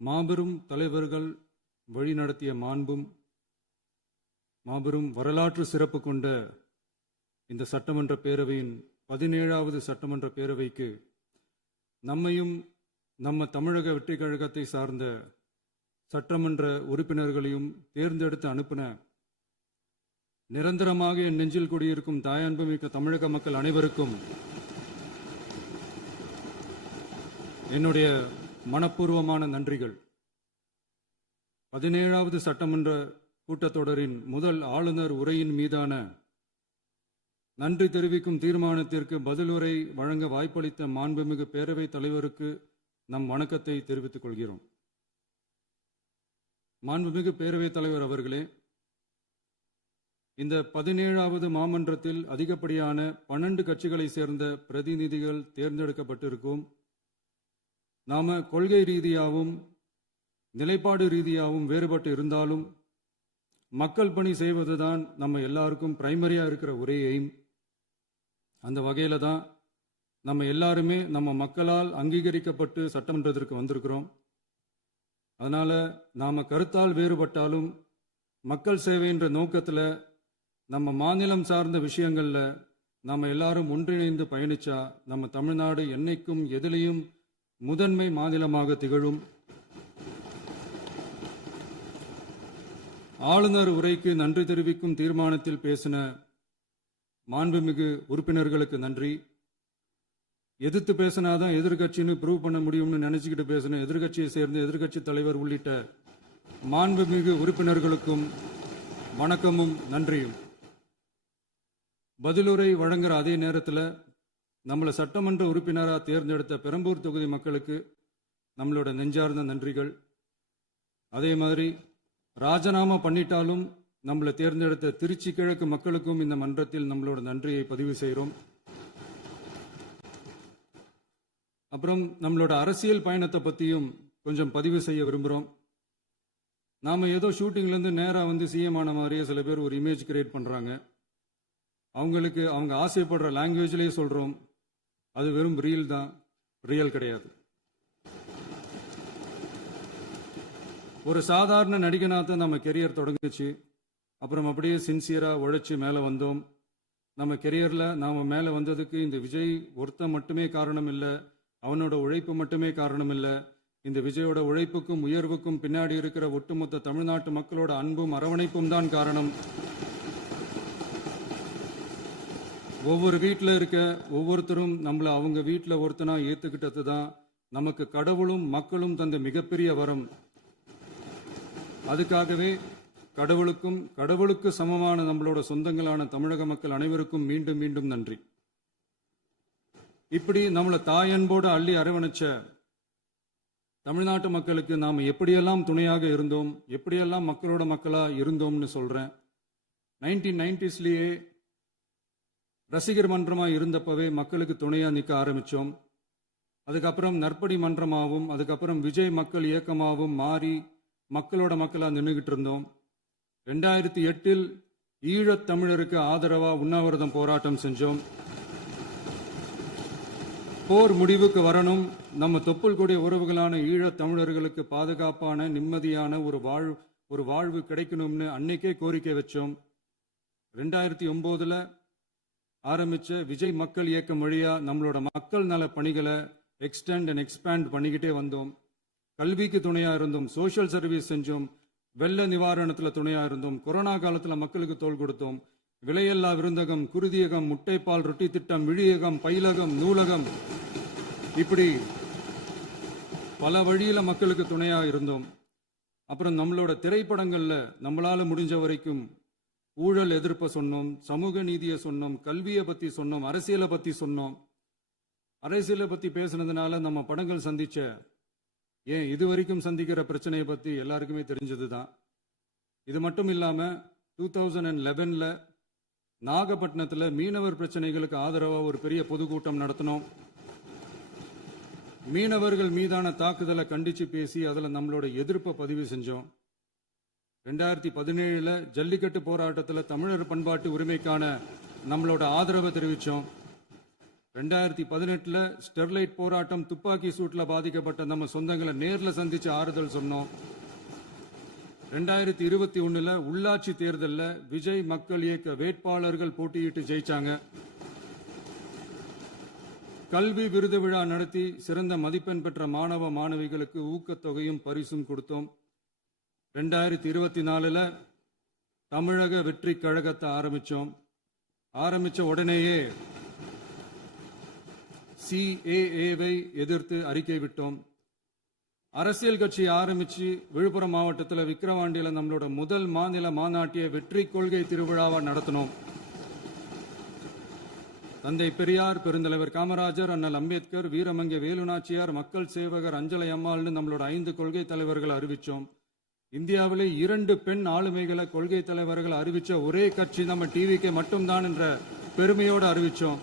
மாபெரும் தலைவர்கள் வழிநடத்திய மாண்பும் மாபெரும் வரலாற்று சிறப்பு கொண்ட இந்த சட்டமன்ற பேரவையின் 17வது சட்டமன்ற பேரவைக்கு நம்மையும் நம்ம தமிழக வெற்றி கழகத்தை சார்ந்த சட்டமன்ற உறுப்பினர்களையும் தேர்ந்தெடுத்து அனுப்பின நிரந்தரமாக என் நெஞ்சில் குடியிருக்கும் தாயன்புமிக்க தமிழக மக்கள் அனைவருக்கும் என்னுடைய மனப்பூர்வமான நன்றிகள். 17வது சட்டமன்ற கூட்டத்தொடரின் முதல் ஆளுநர் உரையின் மீதான நன்றி தெரிவிக்கும் தீர்மானத்திற்கு பதிலுரை வழங்க வாய்ப்பளித்த மாண்புமிகு பேரவைத் தலைவருக்கு நம் வணக்கத்தை தெரிவித்துக் கொள்கிறோம். மாண்புமிகு பேரவைத் தலைவர் அவர்களே, இந்த 17வது மாமன்றத்தில் அதிகப்படியான 12 கட்சிகளை சேர்ந்த பிரதிநிதிகள் தேர்ந்தெடுக்கப்பட்டிருக்கும். நாம கொள்கை ரீதியாகவும் நிலைப்பாடு ரீதியாகவும் வேறுபட்டு இருந்தாலும் மக்கள் பணி செய்வதுதான் நம்ம எல்லாருக்கும் பிரைமரியா இருக்கிற ஒரே எய்ம். அந்த வகையில தான் நம்ம எல்லாருமே நம்ம மக்களால் அங்கீகரிக்கப்பட்டு சட்டமன்றத்திற்கு வந்திருக்கிறோம். அதனால நாம கருத்தால் வேறுபட்டாலும் மக்கள் சேவை என்ற நோக்கத்துல நம்ம மாநிலம் சார்ந்த விஷயங்கள்ல நாம எல்லாரும் ஒன்றிணைந்து பயணிச்சா நம்ம தமிழ்நாடு என்னைக்கும் எதிலையும் முதன்மை மாநிலமாக திகழும். ஆளுநர் உரைக்கு நன்றி தெரிவிக்கும் தீர்மானத்தில் பேசின மாண்புமிகு உறுப்பினர்களுக்கு நன்றி. எதிர்த்து பேசினாதான் எதிர்கட்சின்னு ப்ரூவ் பண்ண முடியும்னு நினைச்சுக்கிட்டு பேசின எதிர்கட்சியை சேர்ந்த எதிர்கட்சி தலைவர் உள்ளிட்ட மாண்புமிகு உறுப்பினர்களுக்கும் வணக்கமும் நன்றியும். பதிலுரை வழங்குற அதே நேரத்தில் நம்மளை சட்டமன்ற உறுப்பினராக தேர்ந்தெடுத்த பெரம்பூர் தொகுதி மக்களுக்கு நம்மளோட நெஞ்சார்ந்த நன்றிகள். அதே மாதிரி ராஜினாமா பண்ணிட்டாலும் நம்மளை தேர்ந்தெடுத்த திருச்சி கிழக்கு மக்களுக்கும் இந்த மன்றத்தில் நம்மளோட நன்றியை பதிவு செய்கிறோம். அப்புறம் நம்மளோட அரசியல் பயணத்தை பற்றியும் கொஞ்சம் பதிவு செய்ய விரும்புகிறோம். நாம் ஏதோ ஷூட்டிங்லேருந்து நேராக வந்து சிஎம் ஆன மாதிரியே சில பேர் ஒரு இமேஜ் கிரியேட் பண்ணுறாங்க. அவங்களுக்கு அவங்க ஆசைப்படுற லாங்குவேஜ்லேயே சொல்கிறோம், அது வெறும் ரீல் தான், ரியல் கிடையாது. ஒரு சாதாரண நடிகனாக நம்ம கெரியர் தொடங்குச்சு. அப்புறம் அப்படியே சின்சியராக உழைச்சி மேலே வந்தோம். நம்ம கெரியரில் நாம் மேலே வந்ததுக்கு இந்த விஜய் ஒருத்தன் மட்டுமே காரணம் இல்லை, அவனோட உழைப்பு மட்டுமே காரணம் இல்லை. இந்த விஜயோட உழைப்புக்கும் உயர்வுக்கும் பின்னாடி இருக்கிற ஒட்டுமொத்த தமிழ்நாட்டு மக்களோட அன்பும் அரவணைப்பும் தான் காரணம். ஒவ்வொரு வீட்டில் இருக்க ஒவ்வொருத்தரும் நம்மளை அவங்க வீட்டில் ஒருத்தனா ஏற்றுக்கிட்டது தான் நமக்கு கடவுளும் மக்களும் தந்த மிகப்பெரிய வரம். அதுக்காகவே கடவுளுக்கு சமமான நம்மளோட சொந்தங்களான தமிழக மக்கள் அனைவருக்கும் மீண்டும் மீண்டும் நன்றி. இப்படி நம்மளை தாயன்போடு அள்ளி அரவணைச்ச தமிழ்நாட்டு மக்களுக்கு நாம் எப்படியெல்லாம் துணையாக இருந்தோம், எப்படியெல்லாம் மக்களோட மக்களா இருந்தோம்னு சொல்றேன். 1990ஸ்லயே ரசிகர் மன்றமா இருந்தப்பவே மக்களுக்கு துணையா நிற்க ஆரம்பிச்சோம். அதுக்கப்புறம் நற்படி மன்றமாகவும் அதுக்கப்புறம் விஜய் மக்கள் இயக்கமாகவும் மாறி மக்களோட மக்களா நின்றுகிட்டு இருந்தோம். 2008 ஈழத் தமிழருக்கு ஆதரவா உண்ணாவிரதம் போராட்டம் செஞ்சோம். போர் முடிவுக்கு வரணும், நம்ம தொப்புள் கூடிய உறவுகளான ஈழத் தமிழர்களுக்கு பாதுகாப்பான நிம்மதியான ஒரு வாழ்வு கிடைக்கணும்னு அன்னைக்கே கோரிக்கை வச்சோம். 2009 ஆரம்பிச்ச விஜய் மக்கள் இயக்கம் வழியா நம்மளோட மக்கள் நல பணிகளை எக்ஸ்டெண்ட் அண்ட் எக்ஸ்பேண்ட் பண்ணிக்கிட்டே வந்தோம். கல்விக்கு துணையா இருந்தோம், சோஷியல் சர்வீஸ் செஞ்சோம், வெள்ள நிவாரணத்துல துணையா இருந்தோம், கொரோனா காலத்துல மக்களுக்கு தோள் கொடுத்தோம். விலையில்லா விருந்தகம், குருதியகம், முட்டைப்பால் ரொட்டி திட்டம், விழியகம், பயிலகம், நூலகம், இப்படி பல வழியில மக்களுக்கு துணையா இருந்தோம். அப்புறம் நம்மளோட திரைப்படங்கள்ல நம்மளால முடிஞ்ச வரைக்கும் ஊழல் எதிர்ப்பை சொன்னோம், சமூக நீதியை சொன்னோம், கல்வியை பத்தி சொன்னோம், அரசியலை பத்தி சொன்னோம். அரசியலை பத்தி பேசுனதுனால நம்ம படங்கள் சந்திச்ச இதுவரைக்கும் சந்திக்கிற பிரச்சனையை பத்தி எல்லாருக்குமே தெரிஞ்சதுதான். இது மட்டும் இல்லாம 2011 நாகப்பட்டினத்துல மீனவர் பிரச்சனைகளுக்கு ஆதரவா ஒரு பெரிய பொதுக்கூட்டம் நடத்தினோம். மீனவர்கள் மீதான தாக்குதலை கண்டிச்சு பேசி அதுல நம்மளோட எதிர்ப்பை பதிவு செஞ்சோம். 2017 ஜல்லிக்கட்டு போராட்டத்தில் தமிழர் பண்பாட்டு உரிமைக்கான நம்மளோட ஆதரவை தெரிவித்தோம். 2018 ஸ்டெர்லைட் போராட்டம் துப்பாக்கி சூட்ல பாதிக்கப்பட்ட நம்ம சொந்தங்களை நேர்ல சந்திச்சு ஆறுதல் சொன்னோம். 2021 உள்ளாட்சி தேர்தலில் விஜய் மக்கள் இயக்க வேட்பாளர்கள் போட்டியிட்டு ஜெயிச்சாங்க. கல்வி விருது விழா நடத்தி சிறந்த மதிப்பெண் பெற்ற மாணவ மாணவிகளுக்கு ஊக்கத்தொகையும் பரிசும் கொடுத்தோம். 2024 தமிழக வெற்றி கழகத்தை ஆரம்பிச்ச உடனேயே CAA-வை எதிர்த்து அறிக்கை விட்டோம். அரசியல் கட்சி ஆரம்பிச்சு விழுப்புரம் மாவட்டத்தில் விக்கிரவாண்டியில நம்மளோட முதல் மாநில மாநாட்டிய வெற்றி கொள்கை திருவிழாவை நடத்தினோம். தந்தை பெரியார், பெருந்தலைவர் காமராஜர், அண்ணல் அம்பேத்கர், வீரமங்கை வேலுநாச்சியார், மக்கள் சேவகர் அஞ்சலை அம்மாள்னு நம்மளோட 5 கொள்கை தலைவர்களை அறிவிச்சோம். இந்தியாவிலே 2 பெண் ஆளுமைகளை கொள்கை தலைவர்கள் அறிவிச்ச ஒரே கட்சி நம்ம டிவிக்கு மட்டும்தான் என்ற பெருமையோடு அறிவிச்சோம்.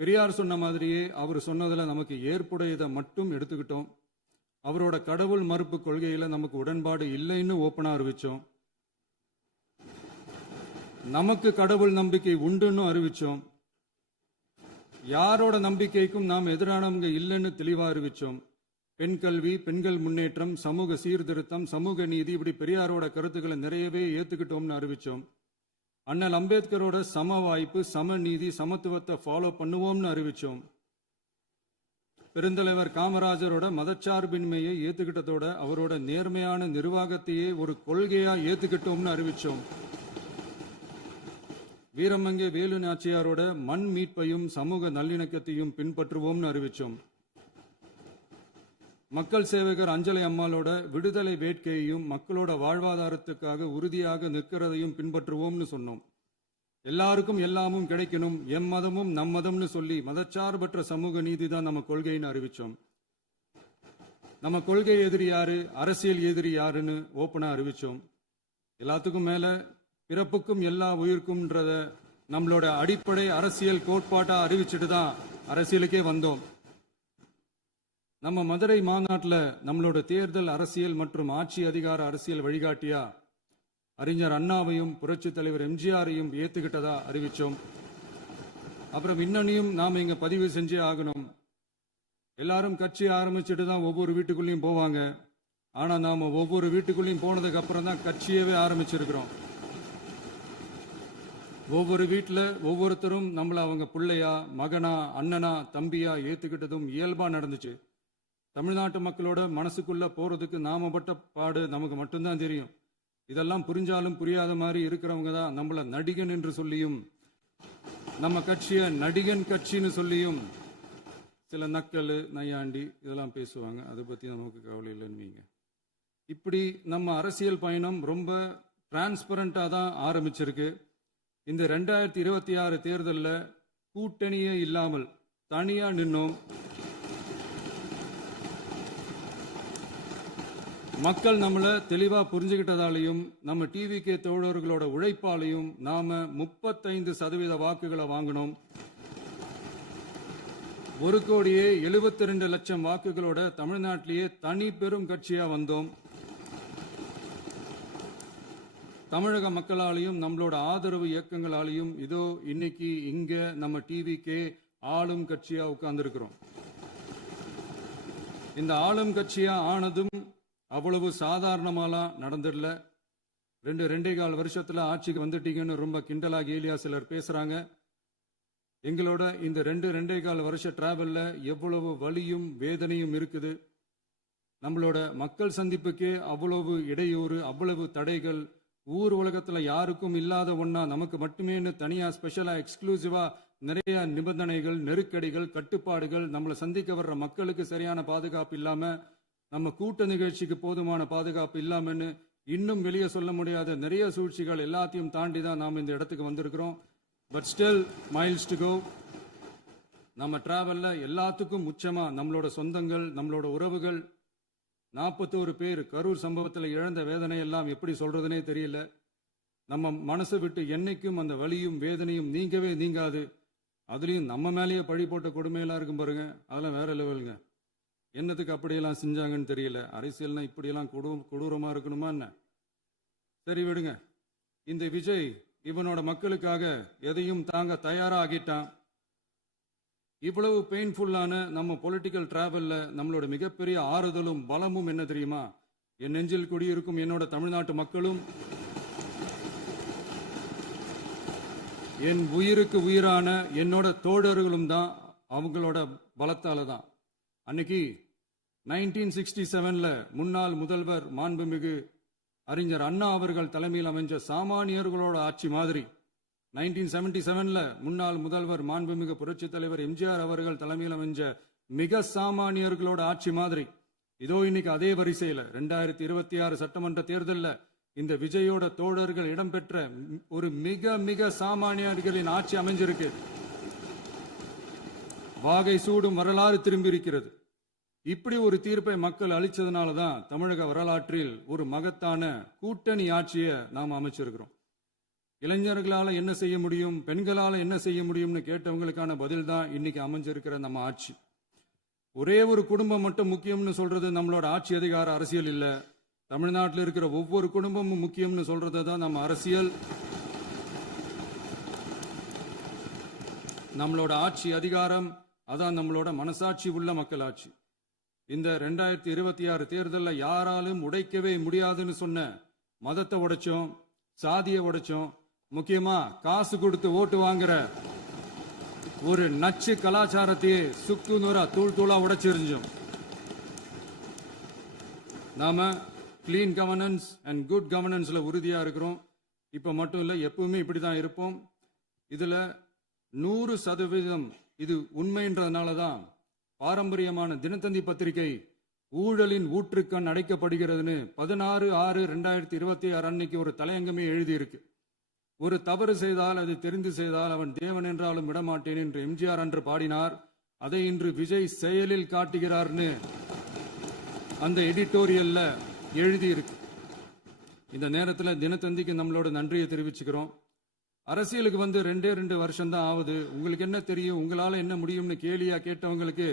பெரியார் சொன்ன மாதிரியே அவர் சொன்னதுல நமக்கு ஏற்புடையதை மட்டும் எடுத்துக்கிட்டோம். அவரோட கடவுள் மறுப்பு கொள்கையில நமக்கு உடன்பாடு இல்லைன்னு ஓப்பனா அறிவிச்சோம். நமக்கு கடவுள் நம்பிக்கை உண்டுன்னு அறிவிச்சோம். யாரோட நம்பிக்கைக்கும் நாம் எதிரானவங்க இல்லைன்னு தெளிவா அறிவிச்சோம். பெண் கல்வி, பெண்கள் முன்னேற்றம், சமூக சீர்திருத்தம், சமூக நீதி, இப்படி பெரியாரோட கருத்துக்களை நிறையவே ஏத்துக்கிட்டோம்னு அறிவிச்சோம். அண்ணல் அம்பேத்கரோட சம வாய்ப்பு, சமநீதி, சமத்துவத்தை ஃபாலோ பண்ணுவோம்னு அறிவிச்சோம். பெருந்தலைவர் காமராஜரோட மதச்சார்பின்மையை ஏத்துக்கிட்டதோட அவரோட நேர்மையான நிர்வாகத்தையே ஒரு கொள்கையா ஏத்துக்கிட்டோம்னு அறிவிச்சோம். வீரமங்கை வேலு நாச்சியாரோட மண் மீட்பையும் சமூக நல்லிணக்கத்தையும் பின்பற்றுவோம்னு அறிவிச்சோம். மக்கள் சேவகர் அஞ்சலை அம்மாளோட விடுதலை வேட்கையையும் மக்களோட வாழ்வாதாரத்துக்காக உறுதியாக நிற்கிறதையும் பின்பற்றுவோம்னு சொன்னோம். எல்லாருக்கும் எல்லாமும் கிடைக்கணும், எம் மதமும் நம் மதம்னு சொல்லி மதச்சார்பற்ற சமூக நீதி தான் நம்ம கொள்கைன்னு அறிவிச்சோம். நம்ம கொள்கை எதிரி யாரு, அரசியல் எதிரி யாருன்னு ஓப்பனா அறிவிச்சோம். எல்லாத்துக்கும் மேல பிறப்புக்கும் எல்லா உயிருக்கும்ன்றத நம்மளோட அடிப்படை அரசியல் கோட்பாட்டா அறிவிச்சுட்டு தான் அரசியலுக்கே வந்தோம். நம்ம மதுரை மாநாட்டில் நம்மளோட தேர்தல் அரசியல் மற்றும் ஆட்சி அதிகார அரசியல் வழிகாட்டியா அறிஞர் அண்ணாவையும் புரட்சி தலைவர் எம்ஜிஆரையும் ஏத்துக்கிட்டதா அறிவிச்சோம். அப்புறம் இன்னனையும் நாம இங்க பதிவு செஞ்சே ஆகணும். எல்லாரும் கட்சி ஆரம்பிச்சுட்டு தான் ஒவ்வொரு வீட்டுக்குள்ளேயும் போவாங்க. ஆனா நாம ஒவ்வொரு வீட்டுக்குள்ளேயும் போனதுக்கு அப்புறம் தான் கட்சியவே ஆரம்பிச்சிருக்கிறோம். ஒவ்வொரு வீட்டில் ஒவ்வொருத்தரும் நம்மள அவங்க பிள்ளையா, மகனா, அண்ணனா, தம்பியா ஏத்துக்கிட்டதும் இயல்பா நடந்துச்சு. தமிழ்நாட்டு மக்களோட மனசுக்குள்ள போறதுக்கு நாம பட்ட பாடு நமக்கு மட்டும்தான் தெரியும். இதெல்லாம் புரிஞ்சாலும் புரியாத மாதிரி இருக்கிறவங்க தான் நம்மள நடிகன் என்று சொல்லியும் நம்ம கட்சிய நடிகன் கட்சின்னு சொல்லியும் சில நக்கல், நையாண்டி இதெல்லாம் பேசுவாங்க. அதை பத்தி நமக்கு கவலை இல்லைன்னு. இப்படி நம்ம அரசியல் பயணம் ரொம்ப டிரான்ஸ்பரண்டா தான் ஆரம்பிச்சிருக்கு. இந்த 2026 தேர்தலில் கூட்டணியே இல்லாமல் தனியா நின்னோம். மக்கள் நம்மள தெளிவா புரிஞ்சுக்கிட்டதாலையும் நம்ம டிவிகே தோழர்களோட உழைப்பாலையும் நாம 35% வாக்குகளை வாங்கினோம். 1,72,00,000 வாக்குகளோட தமிழ்நாட்டிலேயே தனி பெரும் கட்சியா வந்தோம். தமிழக மக்களாலையும் நம்மளோட ஆதரவு இயக்கங்களாலையும் இதோ இன்னைக்கு இங்க நம்ம டிவிகே ஆளும் கட்சியா உட்கார்ந்துருக்கிறோம். இந்த ஆளும் கட்சியா ஆனதும் அவ்வளவு சாதாரணமாலாம் நடந்துடல. 2.25 வருஷத்துல ஆட்சிக்கு வந்துட்டீங்கன்னு ரொம்ப கிண்டலா கேலியா சிலர் பேசுறாங்க. எங்களோட இந்த 2.25 வருஷ டிராவல்ல எவ்வளவு வலியும் வேதனையும் இருக்குது. நம்மளோட மக்கள் சந்திப்புக்கே அவ்வளவு இடையூறு, அவ்வளவு தடைகள், ஊர் உலகத்துல யாருக்கும் இல்லாத ஒன்னா நமக்கு மட்டுமே தனியா ஸ்பெஷலா எக்ஸ்க்ளூசிவா நிறைய நிபந்தனைகள், நெருக்கடிகள், கட்டுப்பாடுகள், நம்மளை சந்திக்க வர்ற மக்களுக்கு சரியான பாதுகாப்பு இல்லாம, நம்ம கூட்ட நிகழ்ச்சிக்கு போதுமான பாதுகாப்பு இல்லாமன்னு இன்னும் வெளியே சொல்ல முடியாத நிறைய சூழ்ச்சிகள் எல்லாத்தையும் தாண்டி தான் நாம் இந்த இடத்துக்கு வந்திருக்கிறோம். But still miles to go. நம்ம டிராவல்ல எல்லாத்துக்கும் உச்சமா நம்மளோட சொந்தங்கள், நம்மளோட உறவுகள், 41 பேர் கரூர் சம்பவத்தில் இழந்த வேதனை எல்லாம் எப்படி சொல்றதுனே தெரியல. நம்ம மனசை விட்டு என்னைக்கும் அந்த வலியும் வேதனையும் நீங்கவே நீங்காது. அதுலயும் நம்ம மேலேயே பழி போட்ட கொடுமையெல்லாம் இருக்கும் பாருங்க, அதெல்லாம் வேற லெவலுங்க. என்னத்துக்கு அப்படியெல்லாம் செஞ்சாங்கன்னு தெரியல. அரசியல்னா இப்படியெல்லாம் கொடூரமா இருக்கணுமா என்ன? சரி விடுங்க. இந்த விஜய் இவனோட மக்களுக்காக எதையும் தாங்க தயாராகிட்டான். இவ்வளவு பெயின்ஃபுல்லான நம்ம பொலிட்டிக்கல் டிராவல்ல நம்மளோட மிகப்பெரிய ஆறுதலும் பலமும் என்ன தெரியுமா? என் நெஞ்சில் குடியிருக்கும் என்னோட தமிழ்நாட்டு மக்களும் என் உயிருக்கு உயிரான என்னோட தோழர்களும் தான். அவங்களோட பலத்தால தான். அன்னைக்கு 1967ல முன்னாள் முதல்வர் மாண்புமிகு அறிஞர் அண்ணா அவர்கள் தலைமையில் அமைஞ்ச சாமானியர்களோட ஆட்சி மாதிரி 1977ல முன்னாள் முதல்வர் மாண்புமிகு புரட்சி தலைவர் எம்ஜிஆர் அவர்கள் தலைமையில் அமைஞ்ச மிக சாமானியர்களோட ஆட்சி மாதிரி இதோ இன்னைக்கு அதே வரிசையில 2026 சட்டமன்ற தேர்தல்ல இந்த விஜயோட தோழர்கள் இடம்பெற்ற ஒரு மிக மிக சாமானியர்களின் ஆட்சி அமைஞ்சிருக்கு. வாகை சூடும் வரலாறு திரும்பி இருக்கிறது. இப்படி ஒரு தீர்ப்பை மக்கள் அளிச்சதுனால தான் தமிழக வரலாற்றில் ஒரு மகத்தான கூட்டணி ஆட்சியை நாம் அமைச்சிருக்கிறோம். இளைஞர்களால என்ன செய்ய முடியும், பெண்களால என்ன செய்ய முடியும்னு கேட்டவங்களுக்கான பதில் தான் இன்னைக்கு அமைஞ்சிருக்கிற நம்ம ஆட்சி. ஒரே ஒரு குடும்பம் மட்டும் முக்கியம்னு சொல்றது நம்மளோட ஆட்சி அதிகார அரசியல் இல்ல. தமிழ்நாட்டில் இருக்கிற ஒவ்வொரு குடும்பமும் முக்கியம்னு சொல்றது தான் நம்ம அரசியல். நம்மளோட ஆட்சி அதிகாரம் அதான் நம்மளோட மனசாட்சி உள்ள மக்கள் ஆட்சி. இந்த 2026 தேர்தலில் யாராலும் உடைக்கவே முடியாதுன்னு சொன்ன மதத்தை உடைச்சோம், சாதியை உடைச்சோம், முக்கியமா காசு கொடுத்து ஓட்டு வாங்குற ஒரு நச்சு கலாச்சாரத்தையே சுக்கு நூறா தூள் தூளா உடைச்சிருந்தோம். நாம கிளீன் கவர்னன்ஸ் அண்ட் குட் கவர்னன்ஸ்ல உறுதியா இருக்கிறோம். இப்ப மட்டும் இல்ல, எப்பவுமே இப்படிதான் இருப்போம். இதுல 100% இது உண்மைன்றதுனால தான் பாரம்பரியமான தினத்தந்தி பத்திரிகை ஊழலின் ஊற்றுக்கண் அடைக்கப்படுகிறதுன்னு 16/6/2026 அன்னைக்கு ஒரு தலையங்கமே எழுதியிருக்கு. ஒரு தவறு செய்தால் அது தெரிந்து செய்தால் அவன் தேவன் என்றாலும் விடமாட்டேன் என்று எம்ஜிஆர் அன்று பாடினார். அதை இன்று விஜய் செயலில் காட்டுகிறார்னு அந்த எடிட்டோரியல்ல எழுதியிருக்கு. இந்த நேரத்தில் தினத்தந்திக்கு நம்மளோட நன்றியை தெரிவிச்சுக்கிறோம். அரசியலுக்கு வந்து 2 வருஷம் தான் ஆகுது. உங்களுக்கு என்ன தெரியும், உங்களால என்ன முடியும்னு கேலியா கேட்டவங்களுக்கு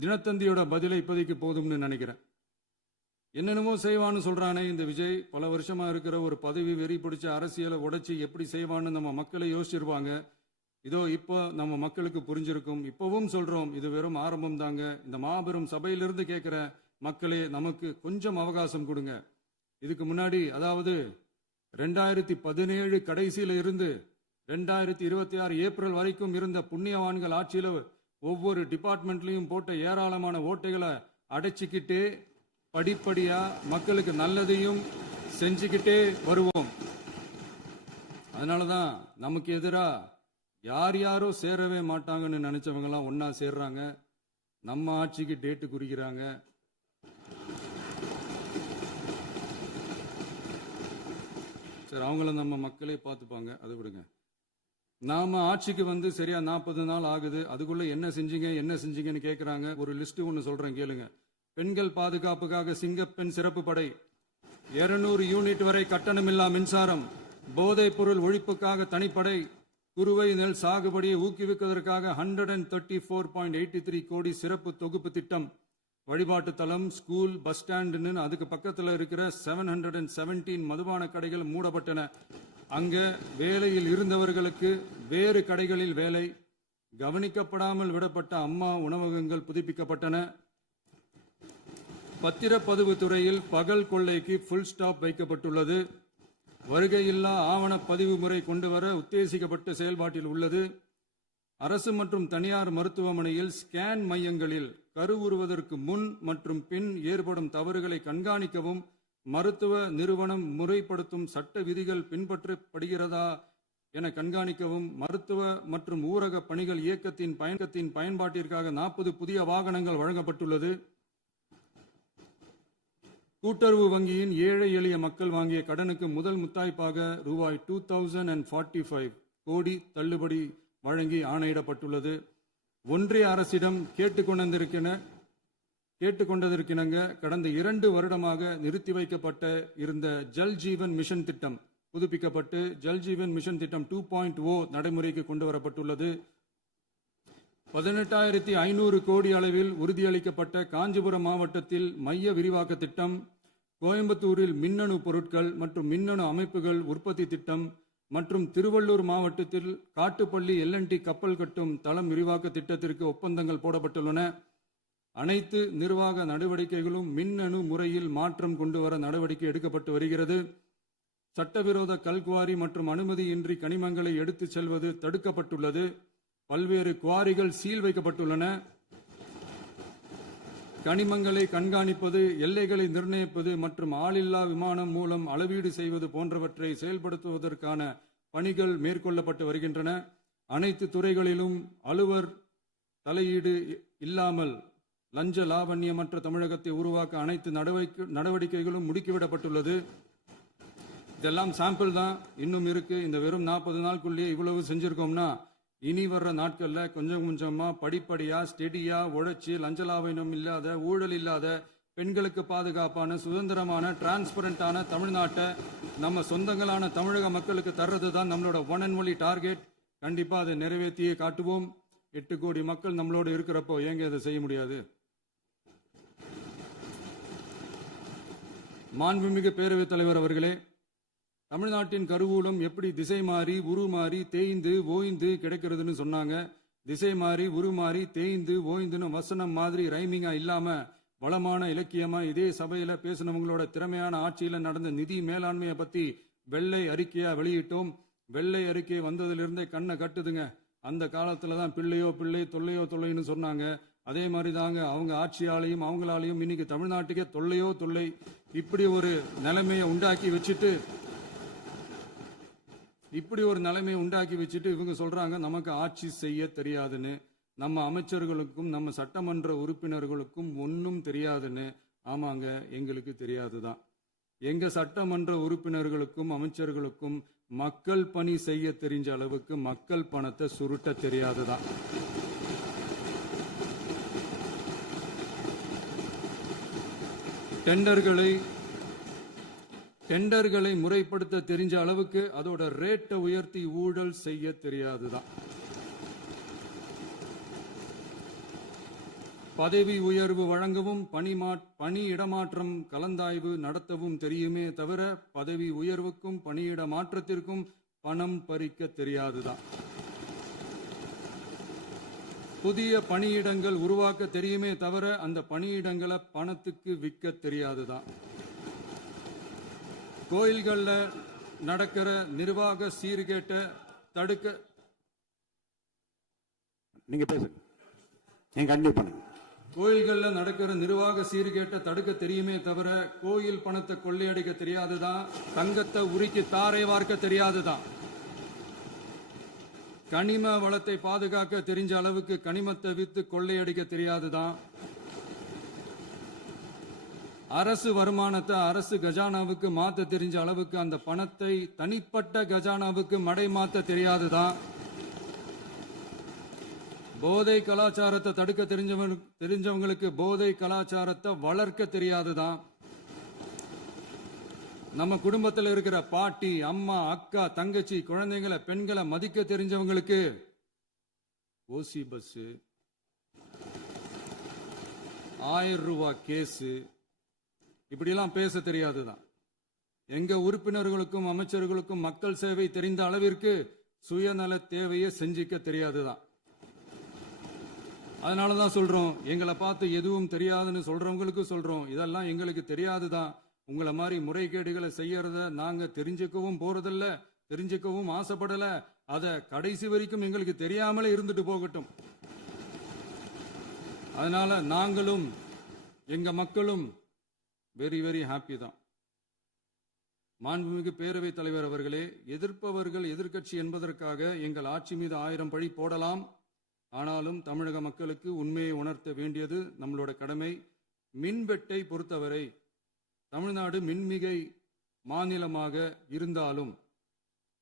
தினத்தந்தியோட பதிலை இப்போதைக்கு போதும்னு நினைக்கிறேன். என்னென்னமோ செய்வான்னு சொல்றானே இந்த விஜய், பல வருஷமா இருக்கிற ஒரு பதவி வெறி பிடிச்ச அரசியலை உடைச்சி எப்படி செய்வான்னு நம்ம மக்களை யோசிச்சிருவாங்க. இதோ இப்போ நம்ம மக்களுக்கு புரிஞ்சிருக்கும். இப்பவும் சொல்றோம், இது வெறும் ஆரம்பம் தாங்க. இந்த மாபெரும் சபையிலிருந்து கேட்கிற மக்களே, நமக்கு கொஞ்சம் அவகாசம் கொடுங்க. இதுக்கு முன்னாடி, அதாவது 2017 கடைசியில இருந்து 2026 ஏப்ரல் வரைக்கும் இருந்த புண்ணியவான்கள் ஆட்சியில ஒவ்வொரு டிபார்ட்மெண்ட்லயும் போட்ட ஏராளமான ஓட்டைகளை அடைச்சிக்கிட்டே படிப்படியா மக்களுக்கு நல்லதையும் செஞ்சுக்கிட்டே வருவோம். அதனாலதான் நமக்கு எதிரா யாரோ சேரவே மாட்டாங்கன்னு நினைச்சவங்க எல்லாம் ஒன்னா சேர்றாங்க. நம்ம ஆட்சிக்கு டேட்டு குறிக்கிறாங்க. சரி, அவங்கள நம்ம மக்களே பார்த்துப்பாங்க, அது விடுங்க. நாம ஆட்சிக்கு வந்து சரியா 40 நாள் ஆகுது. அதுக்குள்ள என்ன செஞ்சீங்கன்னு கேட்கிறாங்க. ஒரு லிஸ்ட் ஒன்னு சொல்றேன் கேளுங்க. பெண்கள் பாதுகாப்புக்காக சிங்கப்பெண் சிறப்பு படை, 200 யூனிட் வரை கட்டணமில்லா மின்சாரம், போதைப் பொருள் ஒழிப்புக்காக தனிப்படை, குறுவை நெல் சாகுபடியை ஊக்குவிப்பதற்காக 134.83 கோடி சிறப்பு தொகுப்பு திட்டம், வழிபாட்டு தலம், ஸ்கூல், பஸ் ஸ்டாண்டுன்னு அதுக்கு பக்கத்தில் இருக்கிற 717 மதுபான கடைகள் மூடப்பட்டன. அங்க வேலையில் இருந்தவர்களுக்கு வேறு கடைகளில் வேலை, கவனிக்கப்படாமல் விடப்பட்ட அம்மா உணவகங்கள் புதுப்பிக்கப்பட்டன. பத்திரப்பதிவு துறையில் பகல் கொள்ளைக்கு புல் ஸ்டாப் வைக்கப்பட்டுள்ளது. வருகையில்லா ஆவண பதிவு முறை கொண்டு வர உத்தேசிக்கப்பட்டு செயல்பாட்டில் உள்ளது. அரசு மற்றும் தனியார் மருத்துவமனையில் ஸ்கேன் மையங்களில் கருவுறுவதற்கு முன் மற்றும் பின் ஏற்படும் தவறுகளை கண்காணிக்கவும், மருத்துவ நிறுவனம் முறைப்படுத்தும் சட்ட விதிகள் பின்பற்றப்படுகிறதா என கண்காணிக்கவும், மருத்துவ மற்றும் ஊரக பணிகள் இயக்கத்தின் பயன்பாட்டிற்காக 40 புதிய வாகனங்கள் வழங்கப்பட்டுள்ளது. கூட்டுறவு வங்கியின் ஏழை எளிய மக்கள் வாங்கிய கடனுக்கு முதல் முத்தாய்ப்பாக ரூபாய் 2045 கோடி தள்ளுபடி வழங்கி ஆணையிடப்பட்டுள்ளது. ஒன்றிய அரசிடம் கேட்டுக்கொண்டதற்கிணங்க கடந்த 2 வருடமாக நிறுத்தி வைக்கப்பட்ட இருந்த ஜல் ஜீவன் மிஷன் திட்டம் புதுப்பிக்கப்பட்டு ஜல் ஜீவன் மிஷன் திட்டம் 2.0 நடைமுறைக்கு கொண்டு வரப்பட்டுள்ளது. 18,500 கோடி அளவில் உறுதியளிக்கப்பட்ட காஞ்சிபுரம் மாவட்டத்தில் மைய விரிவாக்க திட்டம், கோயம்புத்தூரில் மின்னணு பொருட்கள் மற்றும் மின்னணு அமைப்புகள் உற்பத்தி திட்டம், மற்றும் திருவள்ளூர் மாவட்டத்தில் காட்டுப்பள்ளி LNT கப்பல் கட்டும் தளம் விரிவாக்க திட்டத்திற்கு ஒப்பந்தங்கள் போடப்பட்டுள்ளன. அனைத்து நிர்வாக நடவடிக்கைகளும் மின்னணு முறையில் மாற்றம் கொண்டு வர நடவடிக்கை எடுக்கப்பட்டு வருகிறது. சட்டவிரோத கல்குவாரி மற்றும் அனுமதியின்றி கனிமங்களை எடுத்துச் செல்வது தடுக்கப்பட்டுள்ளது. பல்வேறு குவாரிகள் சீல் வைக்கப்பட்டுள்ளன. கனிமங்களை கண்காணிப்பது, எல்லைகளை நிர்ணயிப்பது மற்றும் ஆளில்லா விமானம் மூலம் அளவீடு செய்வது போன்றவற்றை செயல்படுத்துவதற்கான பணிகள் மேற்கொள்ளப்பட்டு வருகின்றன. அனைத்து துறைகளிலும் அலுவலர் தலையீடு இல்லாமல் லஞ்ச லாவண்யமற்ற தமிழகத்தை உருவாக்க அனைத்து நடவடிக்கைகளும் முடுக்கிவிடப்பட்டுள்ளது. இதெல்லாம் சாம்பிள் தான், இன்னும் இருக்கு. இந்த வெறும் 40 நாளுக்குள்ளேயே இவ்வளவு செஞ்சிருக்கோம்னா இனி வர்ற நாட்கள்ல கொஞ்சம் கொஞ்சமா படிப்படியா ஸ்டெடியா உழைச்சி லஞ்ச லாவண்யம் இல்லாத, ஊழல் இல்லாத, பெண்களுக்கு பாதுகாப்பான, சுதந்திரமான, டிரான்ஸ்பரண்டான தமிழ்நாட்டை நம்ம சொந்தங்களான தமிழக மக்களுக்கு தர்றது தான் நம்மளோட ஒன் அண்ட் ஒன்லி டார்கெட். கண்டிப்பா அதை நிறைவேற்றியே காட்டுவோம். 8 கோடி மக்கள் நம்மளோட இருக்கிறப்போ ஏங்க அதை செய்ய முடியாது? மாண்புமிகு பேரவைத் தலைவர் அவர்களே, தமிழ்நாட்டின் கருவூலம் எப்படி திசை மாறி உருமாறி தேய்ந்து ஓய்ந்து கிடைக்கிறதுன்னு சொன்னாங்க. திசை மாறி உருமாறி தேய்ந்து ஓய்ந்துன்னு வசனம் மாதிரி ரைமிங்கா இல்லாம வளமான இலக்கியமா இதே சபையில பேசினவங்களோட திறமையான ஆட்சியில நடந்த நிதி மேலாண்மையை பத்தி வெள்ளை அறிக்கையா வெளியிட்டோம். வெள்ளை அறிக்கை வந்ததிலிருந்தே கண்ணை கட்டுதுங்க. அந்த காலத்துல தான் பிள்ளையோ பிள்ளை, தொல்லையோ தொல்லைன்னு சொன்னாங்க. அதே மாதிரி தாங்க அவங்க ஆட்சியாலையும் அவங்களாலையும் இன்னைக்கு தமிழ்நாட்டுக்கே தொல்லையோ தொல்லை. இப்படி ஒரு நிலைமையை உண்டாக்கி வச்சுட்டு இவங்க சொல்றாங்க நமக்கு ஆட்சி செய்ய தெரியாதுன்னு. நம்ம அமைச்சர்களுக்கும் நம்ம சட்டமன்ற உறுப்பினர்களுக்கும் ஒன்னும் தெரியாதுன்னு. ஆமாங்க, எங்களுக்கு தெரியாதுதான். எங்க சட்டமன்ற உறுப்பினர்களுக்கும் அமைச்சர்களுக்கும் மக்கள் பணி செய்ய தெரிஞ்ச அளவுக்கு மக்கள் பணத்தை சுருட்ட தெரியாதுதான். டெண்டர்களை முறைப்படுத்த தெரிஞ்ச அளவுக்கு அதோட ரேட்டை உயர்த்தி ஊழல் செய்ய தெரியாதுதான். பதவி உயர்வு வழங்கவும் பணி இடமாற்றம் கலந்தாய்வு நடத்தவும் தெரியுமே தவிர பதவி உயர்வுக்கும் பணியிட மாற்றத்திற்கும் பணம் பறிக்க தெரியாதுதான். புதிய பணியிடங்கள் உருவாக்க தெரியுமே தவிர அந்த பணியிடங்களை பணத்துக்கு விற்க தெரியாதுதான். கோயில்கள்ல நடக்கிற நிர்வாக சீர்கேட்டை தடுக்க நீங்க பேசுங்க, நீங்க கண்டினியூ பண்ணுங்க. கோயில்கள்ல நடக்கிற நிர்வாக சீர்கேட்டை தடுக்க தெரியுமே தவிர கோயில் பணத்தை கொள்ளையடிக்க தெரியாதுதான். தங்கத்தை உருக்கி தாரை வார்க்க தெரியாதுதான். கனிம வளத்தை பாதுகாக்க தெரிஞ்ச அளவுக்கு கனிமத்தை வித்து கொள்ளையடிக்க தெரியாதுதான். அரசு வருமானத்தை அரசு கஜானாவுக்கு மாத்த தெரிஞ்ச அளவுக்கு அந்த பணத்தை தனிப்பட்ட கஜானாவுக்கு மடை மாத்த தெரியாதுதான். போதை கலாச்சாரத்தை தடுக்க தெரிஞ்சவங்களுக்கு போதை கலாச்சாரத்தை வளர்க்க தெரியாதுதான். நம்ம குடும்பத்தில் இருக்கிற பாட்டி, அம்மா, அக்கா, தங்கச்சி, குழந்தைங்களை, பெண்களை மதிக்க தெரிஞ்சவங்களுக்கு ஓசி பஸ், 1000 ரூபாய் கேஸ், இப்படிலாம் பேச தெரியாதுதான். எங்க உறுப்பினர்களுக்கும் அமைச்சர்களுக்கும் மக்கள் சேவை தெரிந்த அளவிற்கு சுயநல தேவையை செஞ்சிக்க தெரியாதுதான். அதனாலதான் சொல்றோம், எங்களை பார்த்து எதுவும் தெரியாதுன்னு சொல்றவங்களுக்கு சொல்றோம், இதெல்லாம் எங்களுக்கு தெரியாதுதான். உங்களை மாதிரி முறைகேடுகளை செய்யறத நாங்க தெரிஞ்சுக்கவும் போறதில்ல, தெரிஞ்சுக்கவும் ஆசைப்படல. அத கடைசி வரைக்கும் எங்களுக்கு தெரியாமலே இருந்துட்டு போகட்டும். அதனால நாங்களும் எங்க மக்களும் வெரி வெரி ஹாப்பி தான். மாண்புமிகு பேரவைத் தலைவர் அவர்களே, எதிர்ப்பவர்கள் எதிர்க்கட்சி என்பதற்காக எங்கள் ஆட்சி மீது 1000 பழி போடலாம். ஆனாலும் தமிழக மக்களுக்கு உண்மையை உணர்த்த வேண்டியது நம்மளோட கடமை. மின்வெட்டை பொறுத்தவரை தமிழ்நாடு மின்மிகை மாநிலமாக இருந்தாலும்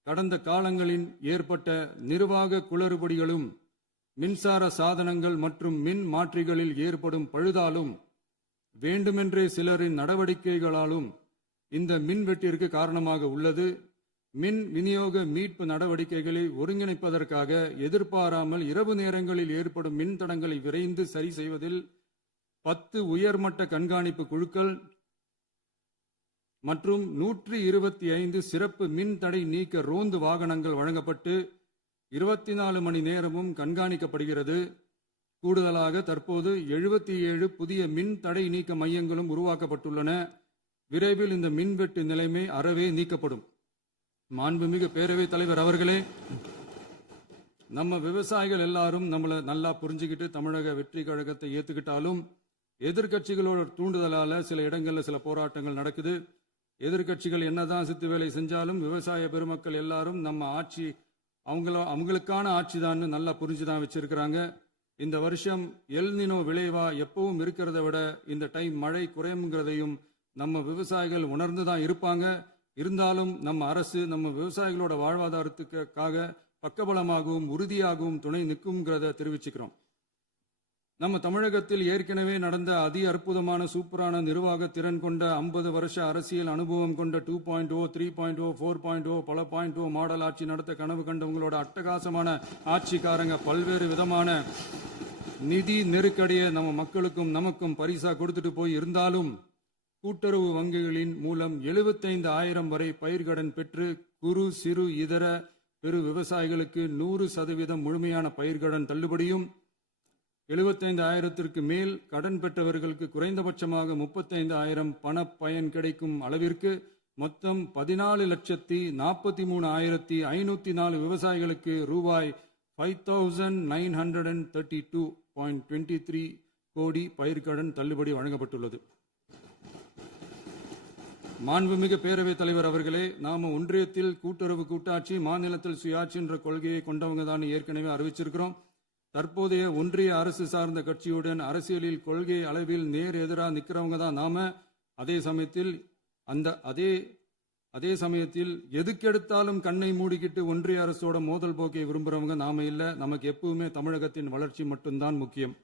கடந்த காலங்களில் ஏற்பட்ட நிர்வாக குளறுபடிகளும் மின்சார சாதனங்கள் மற்றும் மின் மாற்றிகளில் ஏற்படும் பழுதாலும் வேண்டுமென்றே சிலரின் நடவடிக்கைகளாலும் இந்த மின்வெட்டிற்கு காரணமாக உள்ளது. மின் விநியோக மீட்பு நடவடிக்கைகளை ஒருங்கிணைப்பதற்காக எதிர்பாராமல் இரவு நேரங்களில் ஏற்படும் மின் தடங்களை விரைந்து சரி செய்வதில் 10 உயர்மட்ட கண்காணிப்பு குழுக்கள் மற்றும் 125 சிறப்பு மின் தடை நீக்க ரோந்து வாகனங்கள் வழங்கப்பட்டு 24 மணி நேரமும் கண்காணிக்கப்படுகிறது. கூடுதலாக தற்போது 77 புதிய மின் தடை நீக்க மையங்களும் உருவாக்கப்பட்டுள்ளன. விரைவில் இந்த மின்வெட்டு நிலைமை அறவே நீக்கப்படும். மாண்புமிகு பேரவைத் தலைவர் அவர்களே, நம்ம விவசாயிகள் எல்லாரும் நம்மளை நல்லா புரிஞ்சுக்கிட்டு தமிழக வெற்றி கழகத்தை ஏத்துக்கிட்டாலும் எதிர்க்கட்சிகளோட தூண்டுதலால சில இடங்கள்ல சில போராட்டங்கள் நடக்குது. எதிர்க்கட்சிகள் என்னதான் சித்து வேலை செஞ்சாலும் விவசாய பெருமக்கள் எல்லாரும் நம்ம ஆட்சி அவங்களுக்கான ஆட்சி தான் நல்லா புரிஞ்சுதான் வச்சிருக்கிறாங்க. இந்த வருஷம் எல்னினோ விளைவா எப்பவும் இருக்கிறத விட இந்த டைம் மழை குறையுங்கிறதையும் நம்ம விவசாயிகள் உணர்ந்துதான் இருப்பாங்க. இருந்தாலும் நம்ம அரசு நம்ம விவசாயிகளோட வாழ்வாதாரத்துக்காக பக்கபலமாகவும் உறுதியாகவும் துணை நிற்கும்ங்கிறத தெரிவிச்சுக்கிறோம். நம்ம தமிழகத்தில் ஏற்கனவே நடந்த அதி அற்புதமான சூப்பரான நிர்வாக திறன் கொண்ட 50 வருஷ அரசியல் அனுபவம் கொண்ட 2.0, 3.0, 4.0 பல 0.0 மாடல் ஆட்சி நடத்த கனவு கண்டவங்களோட அட்டகாசமான ஆட்சிக்காரங்க பல்வேறு விதமான நிதி நெருக்கடியை நம்ம மக்களுக்கும் நமக்கும் பரிசா கொடுத்துட்டு போய் இருந்தாலும் கூட்டுறவு வங்கிகளின் மூலம் 75,000 வரை பயிர்கடன் பெற்று குறு சிறு இதர பெரு விவசாயிகளுக்கு 100% முழுமையான பயிர்கடன் தள்ளுபடியும் 75,000க்கு மேல் கடன் பெற்றவர்களுக்கு குறைந்தபட்சமாக 35,000 பண பயன் கிடைக்கும் அளவிற்கு மொத்தம் 14,43,504 விவசாயிகளுக்கு ரூபாய் 5,932.23 கோடி பயிர்கடன் தள்ளுபடி வழங்கப்பட்டுள்ளது. மாண்புமிகு பேரவைத் தலைவர் அவர்களே, நாம ஒன்றியத்தில் கூட்டுறவு கூட்டாட்சி, மாநிலத்தில் சுயாட்சி என்ற கொள்கையை கொண்டவங்க தான் ஏற்கனவே அறிவிச்சிருக்கிறோம். தற்போதைய ஒன்றிய அரசு சார்ந்த கட்சியுடன் அரசியலில் கொள்கை அளவில் நேர் எதிராக நிற்கிறவங்க தான் நாம. அதே சமயத்தில் எதுக்கெடுத்தாலும் கண்ணை மூடிக்கிட்டு ஒன்றிய அரசோட மோதல் போக்கை விரும்புறவங்க நாம இல்ல. நமக்கு எப்பவுமே தமிழகத்தின் வளர்ச்சி மட்டும்தான் முக்கியம்.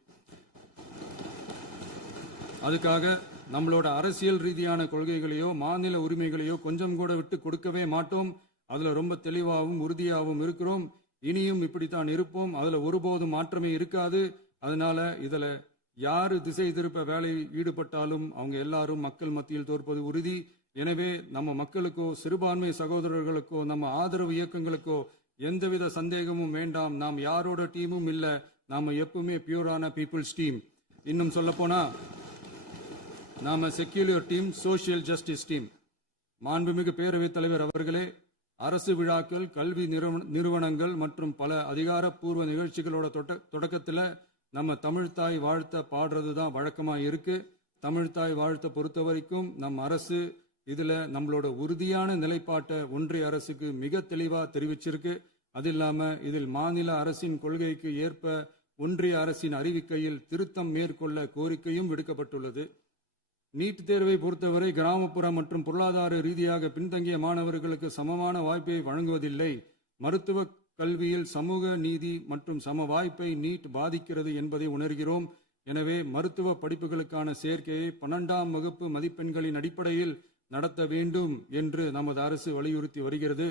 அதுக்காக நம்மளோட அரசியல் ரீதியான கொள்கைகளையோ மாநில உரிமைகளையோ கொஞ்சம் கூட விட்டு கொடுக்கவே மாட்டோம். அதுல ரொம்ப தெளிவாகவும் உறுதியாகவும் இருக்கிறோம். இனியும் இப்படித்தான் இருப்போம். அதுல ஒருபோதும் மாற்றமே இருக்காது. அதனால இதுல யாரு திசை திருப்ப வேலையில் ஈடுபட்டாலும் அவங்க எல்லாரும் மக்கள் மத்தியில் தோற்பது உறுதி. எனவே நம்ம மக்களுக்கோ சிறுபான்மை சகோதரர்களுக்கோ நம்ம ஆதரவு இயக்கங்களுக்கோ எந்தவித சந்தேகமும் வேண்டாம். நாம் யாரோட டீமும் இல்ல. நாம எப்பவுமே பியூரான பீப்புள்ஸ் டீம். இன்னும் சொல்ல போனா நாம secular team, social justice team. மாண்புமிகு பேரவைத் தலைவர் அவர்களே, அரசு விழாக்கள், கல்வி நிறுவனங்கள் மற்றும் பல அதிகாரப்பூர்வ நிகழ்ச்சிகளோட தொடக்கத்தில் நம்ம தமிழ்தாய் வாழ்த்த பாடுறது தான் வழக்கமா இருக்கு. தமிழ்தாய் வாழ்த்த பொறுத்த வரைக்கும் நம் அரசு இதுல நம்மளோட உறுதியான நிலைப்பாட்டை ஒன்றிய அரசுக்கு மிக தெளிவா தெரிவிச்சிருக்கு. அது இல்லாம இதில் மாநில அரசின் கொள்கைக்கு ஏற்ப ஒன்றிய அரசின் அறிவிக்கையில் திருத்தம் மேற்கொள்ள கோரிக்கையும் விடுக்கப்பட்டுள்ளது. நீட் தேர்வை பொறுத்தவரை கிராமப்புற மற்றும் பொருளாதார ரீதியாக பின்தங்கிய மாணவர்களுக்கு சமமான வாய்ப்பை வழங்குவதில்லை. மருத்துவ கல்வியில் சமூக நீதி மற்றும் சம வாய்ப்பை நீட் பாதிக்கிறது என்பதை உணர்கிறோம். எனவே மருத்துவ படிப்புகளுக்கான சேர்க்கையை 12ஆம் வகுப்பு மதிப்பெண்களின் அடிப்படையில் நடத்த வேண்டும் என்று நமது அரசு வலியுறுத்தி வருகிறது.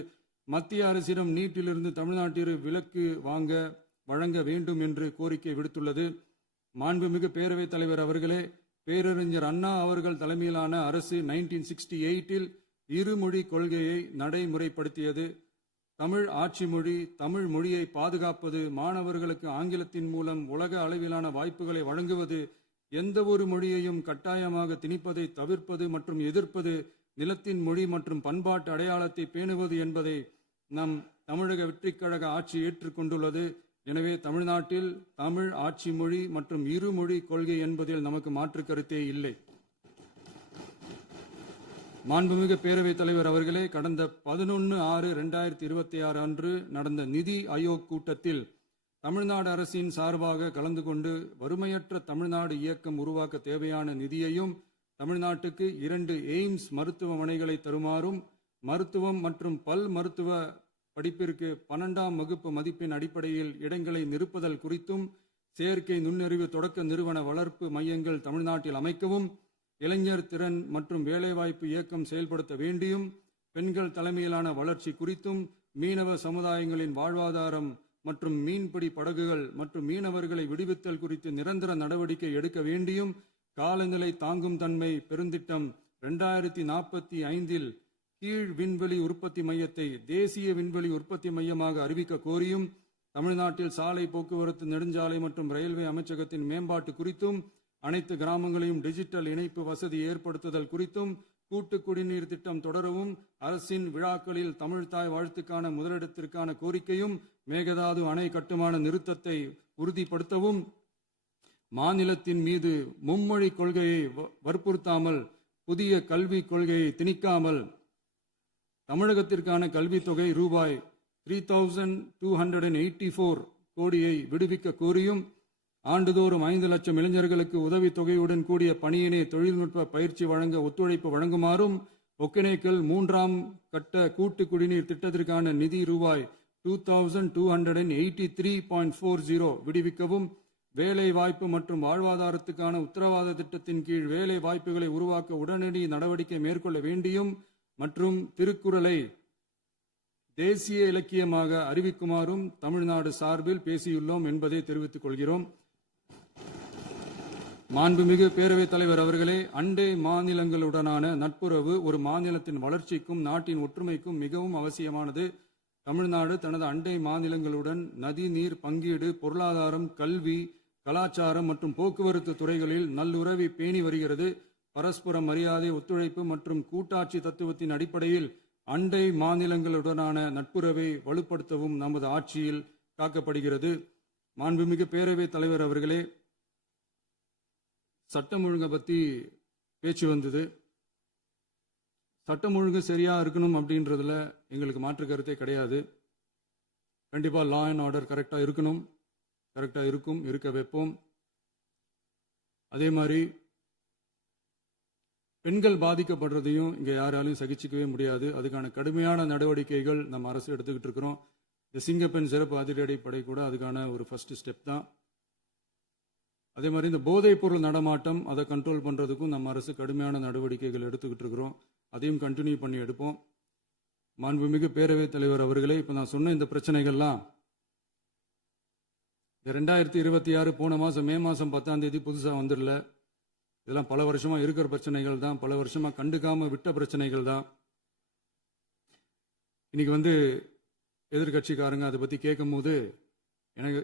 மத்திய அரசிடம் நீட்டிலிருந்து தமிழ்நாட்டிற்கு விலக்கு வழங்க வேண்டும் என்று கோரிக்கை விடுத்துள்ளது. மாண்புமிகு பேரவைத் தலைவர் அவர்களே, பேரறிஞர் அண்ணா அவர்கள் தலைமையிலான அரசு 1968 இருமொழி கொள்கையை நடைமுறைப்படுத்தியது. தமிழ் ஆட்சி மொழி, தமிழ் மொழியை பாதுகாப்பது, மாணவர்களுக்கு ஆங்கிலத்தின் மூலம் உலக அளவிலான வாய்ப்புகளை வழங்குவது, எந்த ஒரு மொழியையும் கட்டாயமாக திணிப்பதை தவிர்ப்பது மற்றும் எதிர்ப்பது, நிலத்தின் மொழி மற்றும் பண்பாட்டு அடையாளத்தை பேணுவது என்பதை நம் தமிழக வெற்றிக் கழக ஆட்சி ஏற்றுக்கொண்டுள்ளது. எனவே தமிழ்நாட்டில் தமிழ் ஆட்சி மொழி மற்றும் இருமொழி கொள்கை என்பதில் நமக்கு மாற்று கருத்தே இல்லை. மாண்புமிகு பேரவைத் தலைவர் அவர்களே, கடந்த 11/6/2026 அன்று நடந்த நிதி ஆயோக் கூட்டத்தில் தமிழ்நாடு அரசின் சார்பாக கலந்து கொண்டு வறுமையற்ற தமிழ்நாடு இயக்கம் உருவாக்க தேவையான நிதியையும், தமிழ்நாட்டுக்கு 2 எய்ம்ஸ் மருத்துவமனைகளை தருமாறும், மருத்துவம் மற்றும் பல் மருத்துவ படிப்பிற்கு 12ஆம் வகுப்பு மதிப்பெண் அடிப்படையில் இடங்களை நிரப்புதல் குறித்தும், செயற்கை நுண்ணறிவு தொடக்க நிறுவன வளர்ப்பு மையங்கள் தமிழ்நாட்டில் அமைக்கவும், இளைஞர் திறன் மற்றும் வேலைவாய்ப்பு இயக்கம் செயல்படுத்த வேண்டியும், பெண்கள் தலைமையிலான வளர்ச்சி குறித்தும், மீனவ சமுதாயங்களின் வாழ்வாதாரம் மற்றும் மீன்பிடி படகுகள் மற்றும் மீனவர்களை விடுவித்தல் குறித்து நிரந்தர நடவடிக்கை எடுக்க வேண்டியும், காலநிலை தாங்கும் தன்மை பெருந்திட்டம் 2045 கீழ் விண்வெளி உற்பத்தி மையத்தை தேசிய விண்வெளி உற்பத்தி மையமாக அறிவிக்க கோரியும், தமிழ்நாட்டில் சாலை போக்குவரத்து, நெடுஞ்சாலை மற்றும் ரயில்வே அமைச்சகத்தின் மேம்பாட்டு குறித்தும், அனைத்து கிராமங்களையும் டிஜிட்டல் இணைப்பு வசதி ஏற்படுத்துதல் குறித்தும், கூட்டு குடிநீர் திட்டம் தொடரவும், அரசின் விழாக்களில் தமிழ்தாய் வாழ்த்துக்கான முதலிடத்திற்கான கோரிக்கையும், மேகதாது அணை கட்டுமான நிறுத்தத்தை உறுதிப்படுத்தவும், மாநிலத்தின் மீது மும்மொழி கொள்கையை வற்புறுத்தாமல் புதிய கல்விக் கொள்கையை திணிக்காமல் தமிழகத்திற்கான கல்வித்தொகை ரூபாய் 3284 கோடியை விடுவிக்க கோரியும், ஆண்டுதோறும் 5 லட்சம் இளைஞர்களுக்கு உதவித்தொகையுடன் கூடிய பணியினை தொழில்நுட்ப பயிற்சி வழங்க ஒத்துழைப்பு வழங்குமாறும், ஒகேனக்கல் 3ஆம் கட்ட கூட்டு குடிநீர் திட்டத்திற்கான நிதி ரூபாய் 2283.40 விடுவிக்கவும், வேலை வாய்ப்பு மற்றும் வாழ்வாதாரத்துக்கான உத்தரவாத திட்டத்தின் கீழ் வேலை வாய்ப்புகளை உருவாக்க உடனடி நடவடிக்கை மேற்கொள்ள வேண்டியும் மற்றும் திருக்குறளை தேசிய இலக்கியமாக அறிவிக்குமாறும் தமிழ்நாடு சார்பில் பேசியுள்ளோம் என்பதை தெரிவித்துக் கொள்கிறோம். மாண்புமிகு பேரவைத் தலைவர் அவர்களே, அண்டை மாநிலங்களுடனான நட்புறவு ஒரு மாநிலத்தின் வளர்ச்சிக்கும் நாட்டின் ஒற்றுமைக்கும் மிகவும் அவசியமானது. தமிழ்நாடு தனது அண்டை மாநிலங்களுடன் நதி நீர் பங்கீடு, பொருளாதாரம், கல்வி, கலாச்சாரம் மற்றும் போக்குவரத்து துறைகளில் நல்லுறவை பேணி வருகிறது. பரஸ்பர மரியாதை, ஒத்துழைப்பு மற்றும் கூட்டாட்சி தத்துவத்தின் அடிப்படையில் அண்டை மாநிலங்களுடனான நட்புறவை வலுப்படுத்தவும் நமது ஆட்சியில் காக்கப்படுகிறது. மாண்புமிகு பேரவைத் தலைவர் அவர்களே, சட்டம் ஒழுங்கை பற்றி பேச்சு வந்தது. சட்டம் ஒழுங்கு சரியா இருக்கணும் அப்படின்றதுல எங்களுக்கு மாற்று கருத்தே கிடையாது. கண்டிப்பா லா அண்ட் ஆர்டர் கரெக்டா இருக்கணும், கரெக்டா இருக்கும், இருக்க வைப்போம். அதே மாதிரி பெண்கள் பாதிக்கப்படுறதையும் இங்க யாராலையும் சகிச்சிக்கவே முடியாது. அதுக்கான கடுமையான நடவடிக்கைகள் நம்ம அரசு எடுத்துக்கிட்டு இருக்கிறோம். இந்த சிங்கப்பெண் சிறப்பு அதிரடி படை கூட அதுக்கான ஒரு ஃபர்ஸ்ட் ஸ்டெப் தான். அதே மாதிரி இந்த போதைப் பொருள் நடமாட்டம், அதை கண்ட்ரோல் பண்றதுக்கும் நம்ம அரசு கடுமையான நடவடிக்கைகள் எடுத்துக்கிட்டு இருக்கிறோம். அதையும் கண்டினியூ பண்ணி எடுப்போம். மாண்புமிகு பேரவைத் தலைவர் அவர்களே, இப்போ நான் சொன்ன இந்த பிரச்சனைகள்லாம் 2026 போன மாதம் மே மாதம் 10ஆம் தேதி புதுசாக வந்துடல. இதெல்லாம் பல வருஷமா இருக்கிற பிரச்சனைகள் தான், பல வருஷமா கண்டுக்காம விட்ட பிரச்சனைகள் தான். இன்னைக்கு எதிர்கட்சிக்காரங்க அதை பற்றி கேட்கும் போது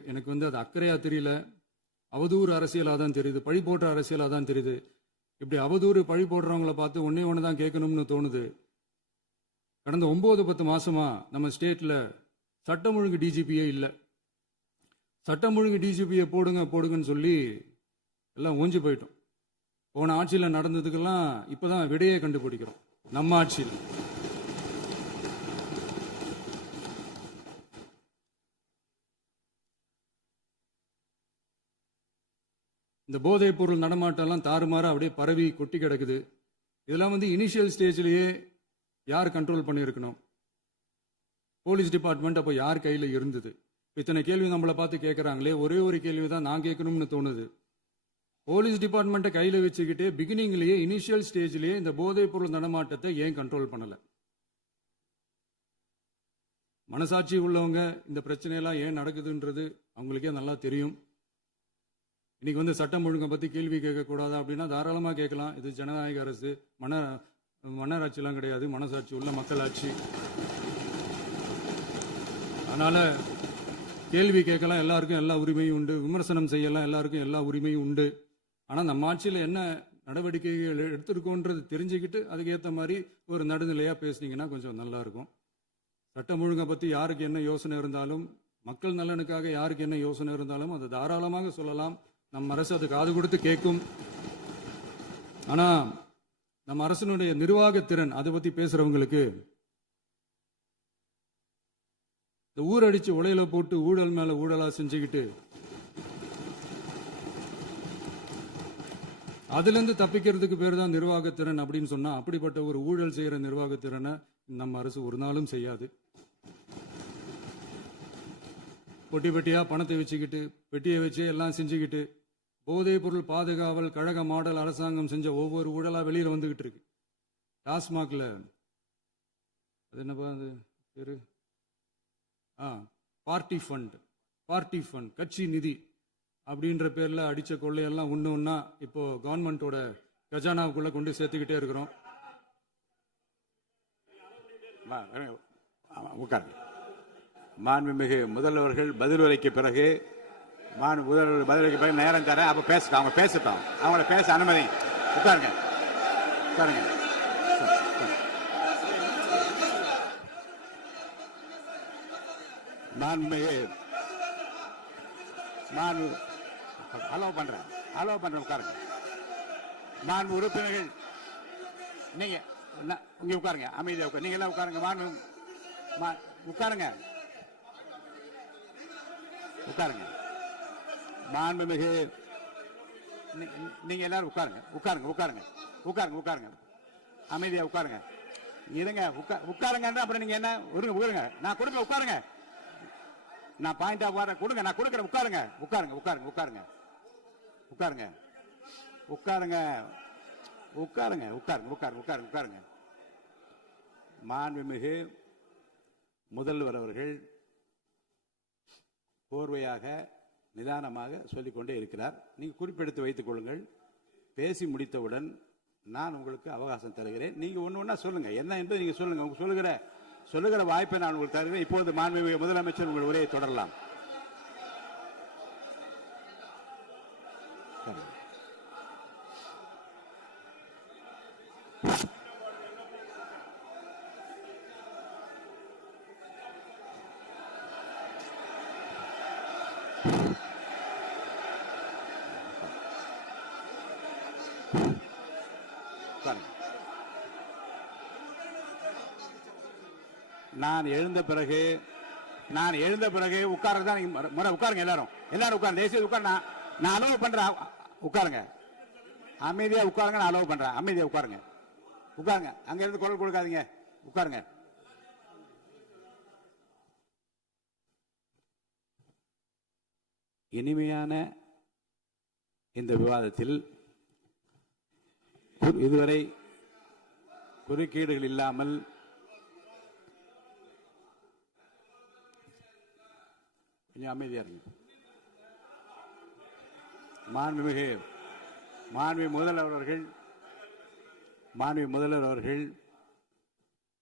எனக்கு அது அக்கறையா தெரியல, அவதூறு அரசியலாக தான் தெரியுது, பழி போடுற அரசியலாக தான் தெரியுது. இப்படி அவதூறு பழி போடுறவங்கள பார்த்து ஒன்று தான் கேட்கணும்னு தோணுது. கடந்த 9-10 மாசமா நம்ம ஸ்டேட்ல சட்டம் ஒழுங்கு டிஜிபியே இல்லை. சட்டம் ஒழுங்கு டிஜிபியை போடுங்கன்னு சொல்லி எல்லாம் ஓஞ்சி போயிட்டோம். போன ஆட்சியில் நடந்ததுக்கெல்லாம் இப்பதான் விடையே கண்டுபிடிக்கிறோம் நம்ம ஆட்சியில். இந்த போதைப் பொருள் நடமாட்டம்லாம் தாறுமாறா அப்படியே பரவி கொட்டி கிடக்குது. இதெல்லாம் இனிஷியல் ஸ்டேஜ்லயே யார் கண்ட்ரோல் பண்ணியிருக்கணும்? போலீஸ் டிபார்ட்மெண்ட் அப்போ யார் கையில் இருந்தது? இத்தனை கேள்வி நம்மளை பார்த்து கேட்குறாங்களே, ஒரே ஒரு கேள்வி தான் நான் கேட்கணும்னு தோணுது. போலீஸ் டிபார்ட்மெண்ட்டை கையில் வச்சுக்கிட்டே பிகினிங்லேயே இனிஷியல் ஸ்டேஜ்லேயே இந்த போதைப் பொருள் நடமாட்டத்தை ஏன் கண்ட்ரோல் பண்ணலை? மனசாட்சி உள்ளவங்க இந்த பிரச்சனையெல்லாம் ஏன் நடக்குதுன்றது அவங்களுக்கே நல்லா தெரியும். இன்னைக்கு சட்டம் ஒழுங்கை பற்றி கேள்வி கேட்கக்கூடாதா அப்படின்னா தாராளமாக கேட்கலாம். இது ஜனநாயக அரசு, மன்னராட்சியெல்லாம் கிடையாது, மனசாட்சி உள்ள மக்களாட்சி. அதனால கேள்வி கேட்கலாம், எல்லாருக்கும் எல்லா உரிமையும் உண்டு. விமர்சனம் செய்யலாம், எல்லாருக்கும் எல்லா உரிமையும் உண்டு. ஆனால் நம்ம ஆட்சியில் என்ன நடவடிக்கைகள் எடுத்திருக்கோன்றது தெரிஞ்சுக்கிட்டு அதுக்கேற்ற மாதிரி ஒரு நடுநிலையாக பேசுனீங்கன்னா கொஞ்சம் நல்லா இருக்கும். சட்டம் ஒழுங்கை பற்றி யாருக்கு என்ன யோசனை இருந்தாலும், மக்கள் நலனுக்காக யாருக்கு என்ன யோசனை இருந்தாலும் அதை தாராளமாக சொல்லலாம். நம்ம அரசு அது காது கொடுத்து கேட்கும். ஆனால் நம்ம அரசினுடைய நிர்வாகத்திறன் அதை பற்றி பேசுறவங்களுக்கு இந்த ஊரடிச்சு உலையில போட்டு ஊழல் மேல ஊழலா செஞ்சுக்கிட்டு அதுல இருந்து தப்பிக்கிறதுக்கு பேர் தான் நிர்வாகத்திறன் அப்படின்னு சொன்னா, அப்படிப்பட்ட ஒரு ஊழல் செய்யற நிர்வாகத்திறனை நம்ம அரசு ஒரு நாளும் செய்யாது. பொட்டி பெட்டியா பணத்தை வச்சுக்கிட்டு, பெட்டியை வச்சு எல்லாம் செஞ்சுக்கிட்டு, போதைப் பொருள் பாதுகாவல் கழக மாடல் அரசாங்கம் செஞ்ச ஒவ்வொரு ஊழலா வெளியில வந்துகிட்டு இருக்கு. டாஸ்மாக்ல அது என்னப்பா அது பேரு, பார்ட்டி ஃபண்ட் கட்சி நிதி அப்படின்ற பேர்ல அடிச்ச கொள்ளையெல்லாம் ஒண்ணு ஒண்ணா இப்போ கவர்மெண்டோட கஜானாவுக்குள்ள கொண்டு சேர்த்துக்கிட்டே இருக்கிறோம். உட்காருங்க. மாண்புமிகு முதல்வர்கள் பதில் உரைக்கு பிறகு முதல்வர் பதில் உரைக்கு பிறகு நேரம் தர அப்ப பேசட்டும், அவங்க பேசட்டும், அவங்கள பேச அனுமதி. உட்காருங்க உட்காருங்க. மாண்புமிகு அலோவ் பண்றேன் உட்காருங்க. மாண்பு உறுப்பினர்கள் நீங்க இங்க உட்காருங்க, அமைதியா உட்காரு. நீங்க எல்லாம் உட்காருங்க. உட்காருங்க உட்காருங்க. மாண்புமிகு நீங்க எல்லாரும் உட்காருங்க உட்காருங்க உட்காருங்க உட்காருங்க உட்காருங்க. அமைதியா உட்காருங்க. இருங்க உட்காருங்க. அப்புறம் நீங்க என்ன உட்காருங்க. நான் கொடுக்க உட்காருங்க. நான் பாயிண்ட் ஆஃப் வர கொடுங்க. நான் கொடுக்குறேன். உட்காருங்க உட்காருங்க உட்காருங்க உட்காருங்க உட்காருங்க உட்காருங்க உட்காருங்க உட்காருங்க உட்காருங்க உட்காருங்க உட்காருங்க. மாண்புமிகு முதல்வர் அவர்கள் கோர்வையாக நிதானமாக சொல்லிக்கொண்டே இருக்கிறார். நீங்க குறிப்பெடுத்து வைத்துக் கொள்ளுங்கள். பேசி முடித்தவுடன் நான் உங்களுக்கு அவகாசம் தருகிறேன். நீங்க ஒன்னு ஒன்னா சொல்லுங்க, என்ன என்பது நீங்க சொல்லுங்க. உங்க சொல்லுகிற வாய்ப்பை நான் உங்களுக்கு தருகிறேன். இப்போது மாண்புமிகு முதலமைச்சர் உங்கள் உரையை தொடரலாம். நான் எழுந்த பிறகு உட்காருங்க. உட்காருங்க எல்லாரும் உட்காருங்க. தேசிய உட்காரு. நான் அலோவ் பண்றேன். உட்காருங்க. அமைதியா உட்காருங்க. நான் அலோவ் பண்றேன். அமைதியா உட்காருங்க உட்காருங்க. அங்க இருந்து குரல் கொடுக்காதீங்க. உட்காருங்க. இனிமையான இந்த விவாதத்தில் இதுவரை குறுக்கீடுகள் இல்லாமல் கொஞ்சம் அமைதியா இருங்க. மாண்புமிகு முதல்வர் அவர்கள்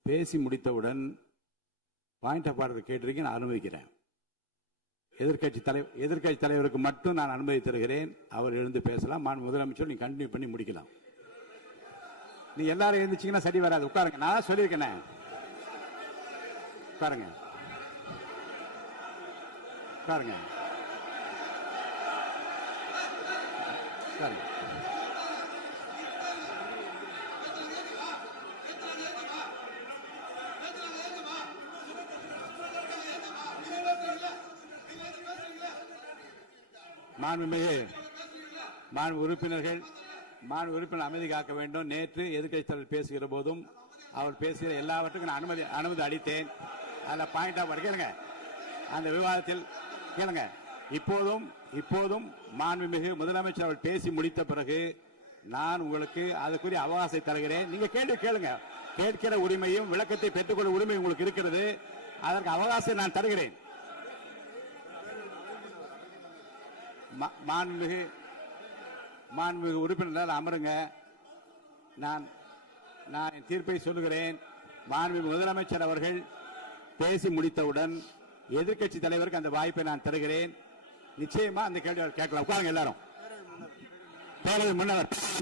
பேசி முடித்தவுடன் பாயிண்ட் ஆஃப் ஆர்டர் கேட்டிருக்கீங்க. நான் அனுமதிக்கிறேன். எதிர்க்கட்சி தலைவருக்கு மட்டும் நான் அனுமதி தருகிறேன். அவர் எழுந்து பேசலாம். மாண்பு முதலமைச்சர் நீங்க கண்டினியூ பண்ணி முடிக்கலாம். நீ எல்லாரும் எழுந்துச்சீங்கன்னா சரி வராது. உட்காருங்க. நான் சொல்லியிருக்கேன். உட்காருங்க உட்காருங்க உட்காருங்க. மாண்பு உறுப்பினர் அமைதி காக்க வேண்டும். நேற்று எதிர்க்கட்சி தலைவர் பேசுகிற போதும் அவர் பேசுகிற எல்லாவற்றுக்கும் நான் அனுமதி அளித்தேன். அதில் பாயிண்ட் ஆஃப் கேளுங்க. அந்த விவாதத்தில் கேளுங்க. இப்போதும் மாண்புமிகு முதலமைச்சர் அவர் பேசி முடித்த பிறகு நான் உங்களுக்கு அதுக்குரிய அவகாசத்தை தருகிறேன். நீங்க கேள்வி கேளுங்க. கேட்கிற உரிமையும் விளக்கத்தை பெற்றுக்கொள்ள உரிமை உங்களுக்கு இருக்கிறது. அதற்கு அவகாசம் நான் தருகிறேன். மாண்புமிகு உறுப்பினர் அமருங்க. நான் என் தீர்ப்பை சொல்லுகிறேன். மாண்புமிகு முதலமைச்சர் அவர்கள் பேசி முடித்தவுடன் எதிர்க்கட்சி தலைவருக்கு அந்த வாய்ப்பை நான் தருகிறேன். நிச்சயமா அந்த கேள்வி கேட்கலாம். உட்காருங்க எல்லாரும்.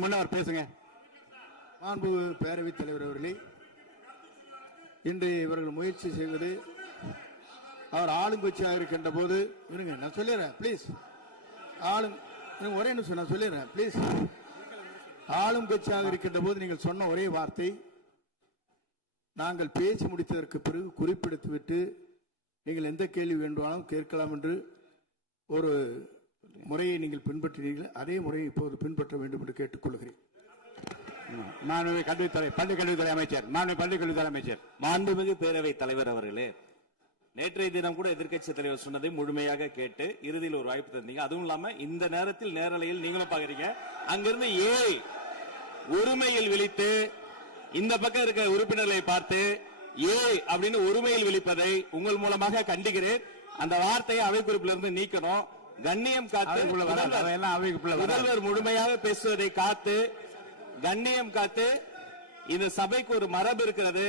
முன்னவர் பேசுங்க. மாண்பு பேரவைத் தலைவர் அவர்களே, இன்று இவர்கள் முயற்சி செய்வது அவர் ஆளுங்கட்சியாக இருக்கின்ற போது இருங்க, நான் சொல்லிடுறேன் பிளீஸ். ஒரே நிமிஷம் நான் சொல்லிடுறேன் பிளீஸ். ஆளும் கட்சியாக இருக்கின்ற போது நீங்கள் சொன்ன ஒரே வார்த்தை, நாங்கள் பேசி முடித்ததற்கு பிறகு குறிப்பிடுத்துவிட்டு நீங்கள் எந்த கேள்வி வேண்டுமானாலும் கேட்கலாம் என்று ஒரு முறையை நீங்கள் பின்பற்றினீர்கள். அதே முறையை இப்போது பின்பற்ற வேண்டும் என்று கேட்டுக்கொள்கிறேன். பள்ளிக்கல்வித்துறை அமைச்சர், மாண்புமிகு பேரவைத் தலைவர் அவர்களே, நேற்றைய தினம் கூட எதிர்க்கட்சி தலைவர் சொன்னதை முழுமையாக கேட்டு இறுதியில் ஒரு வாய்ப்பு தந்தீங்க. அதுவும் இல்லாம இந்த நேரத்தில் நேரலையில் நீங்களும் பாக்குறீங்க. அங்கிருந்து ஒருமையில் விழித்து இந்த பக்கம் இருக்க உறுப்பினர்களை பார்த்து அப்படின்னு ஒருமையில் விழிப்பதை உங்கள் மூலமாக கண்டிக்கிறேன். அந்த வார்த்தையை அவை குறிப்பிலிருந்து நீக்கணும். கண்ணியம் காத்து முதல்வர் முழுமையாக பேசுவதை காத்து கண்ணியம் காத்து இந்த சபைக்கு ஒரு மரபு இருக்கிறது.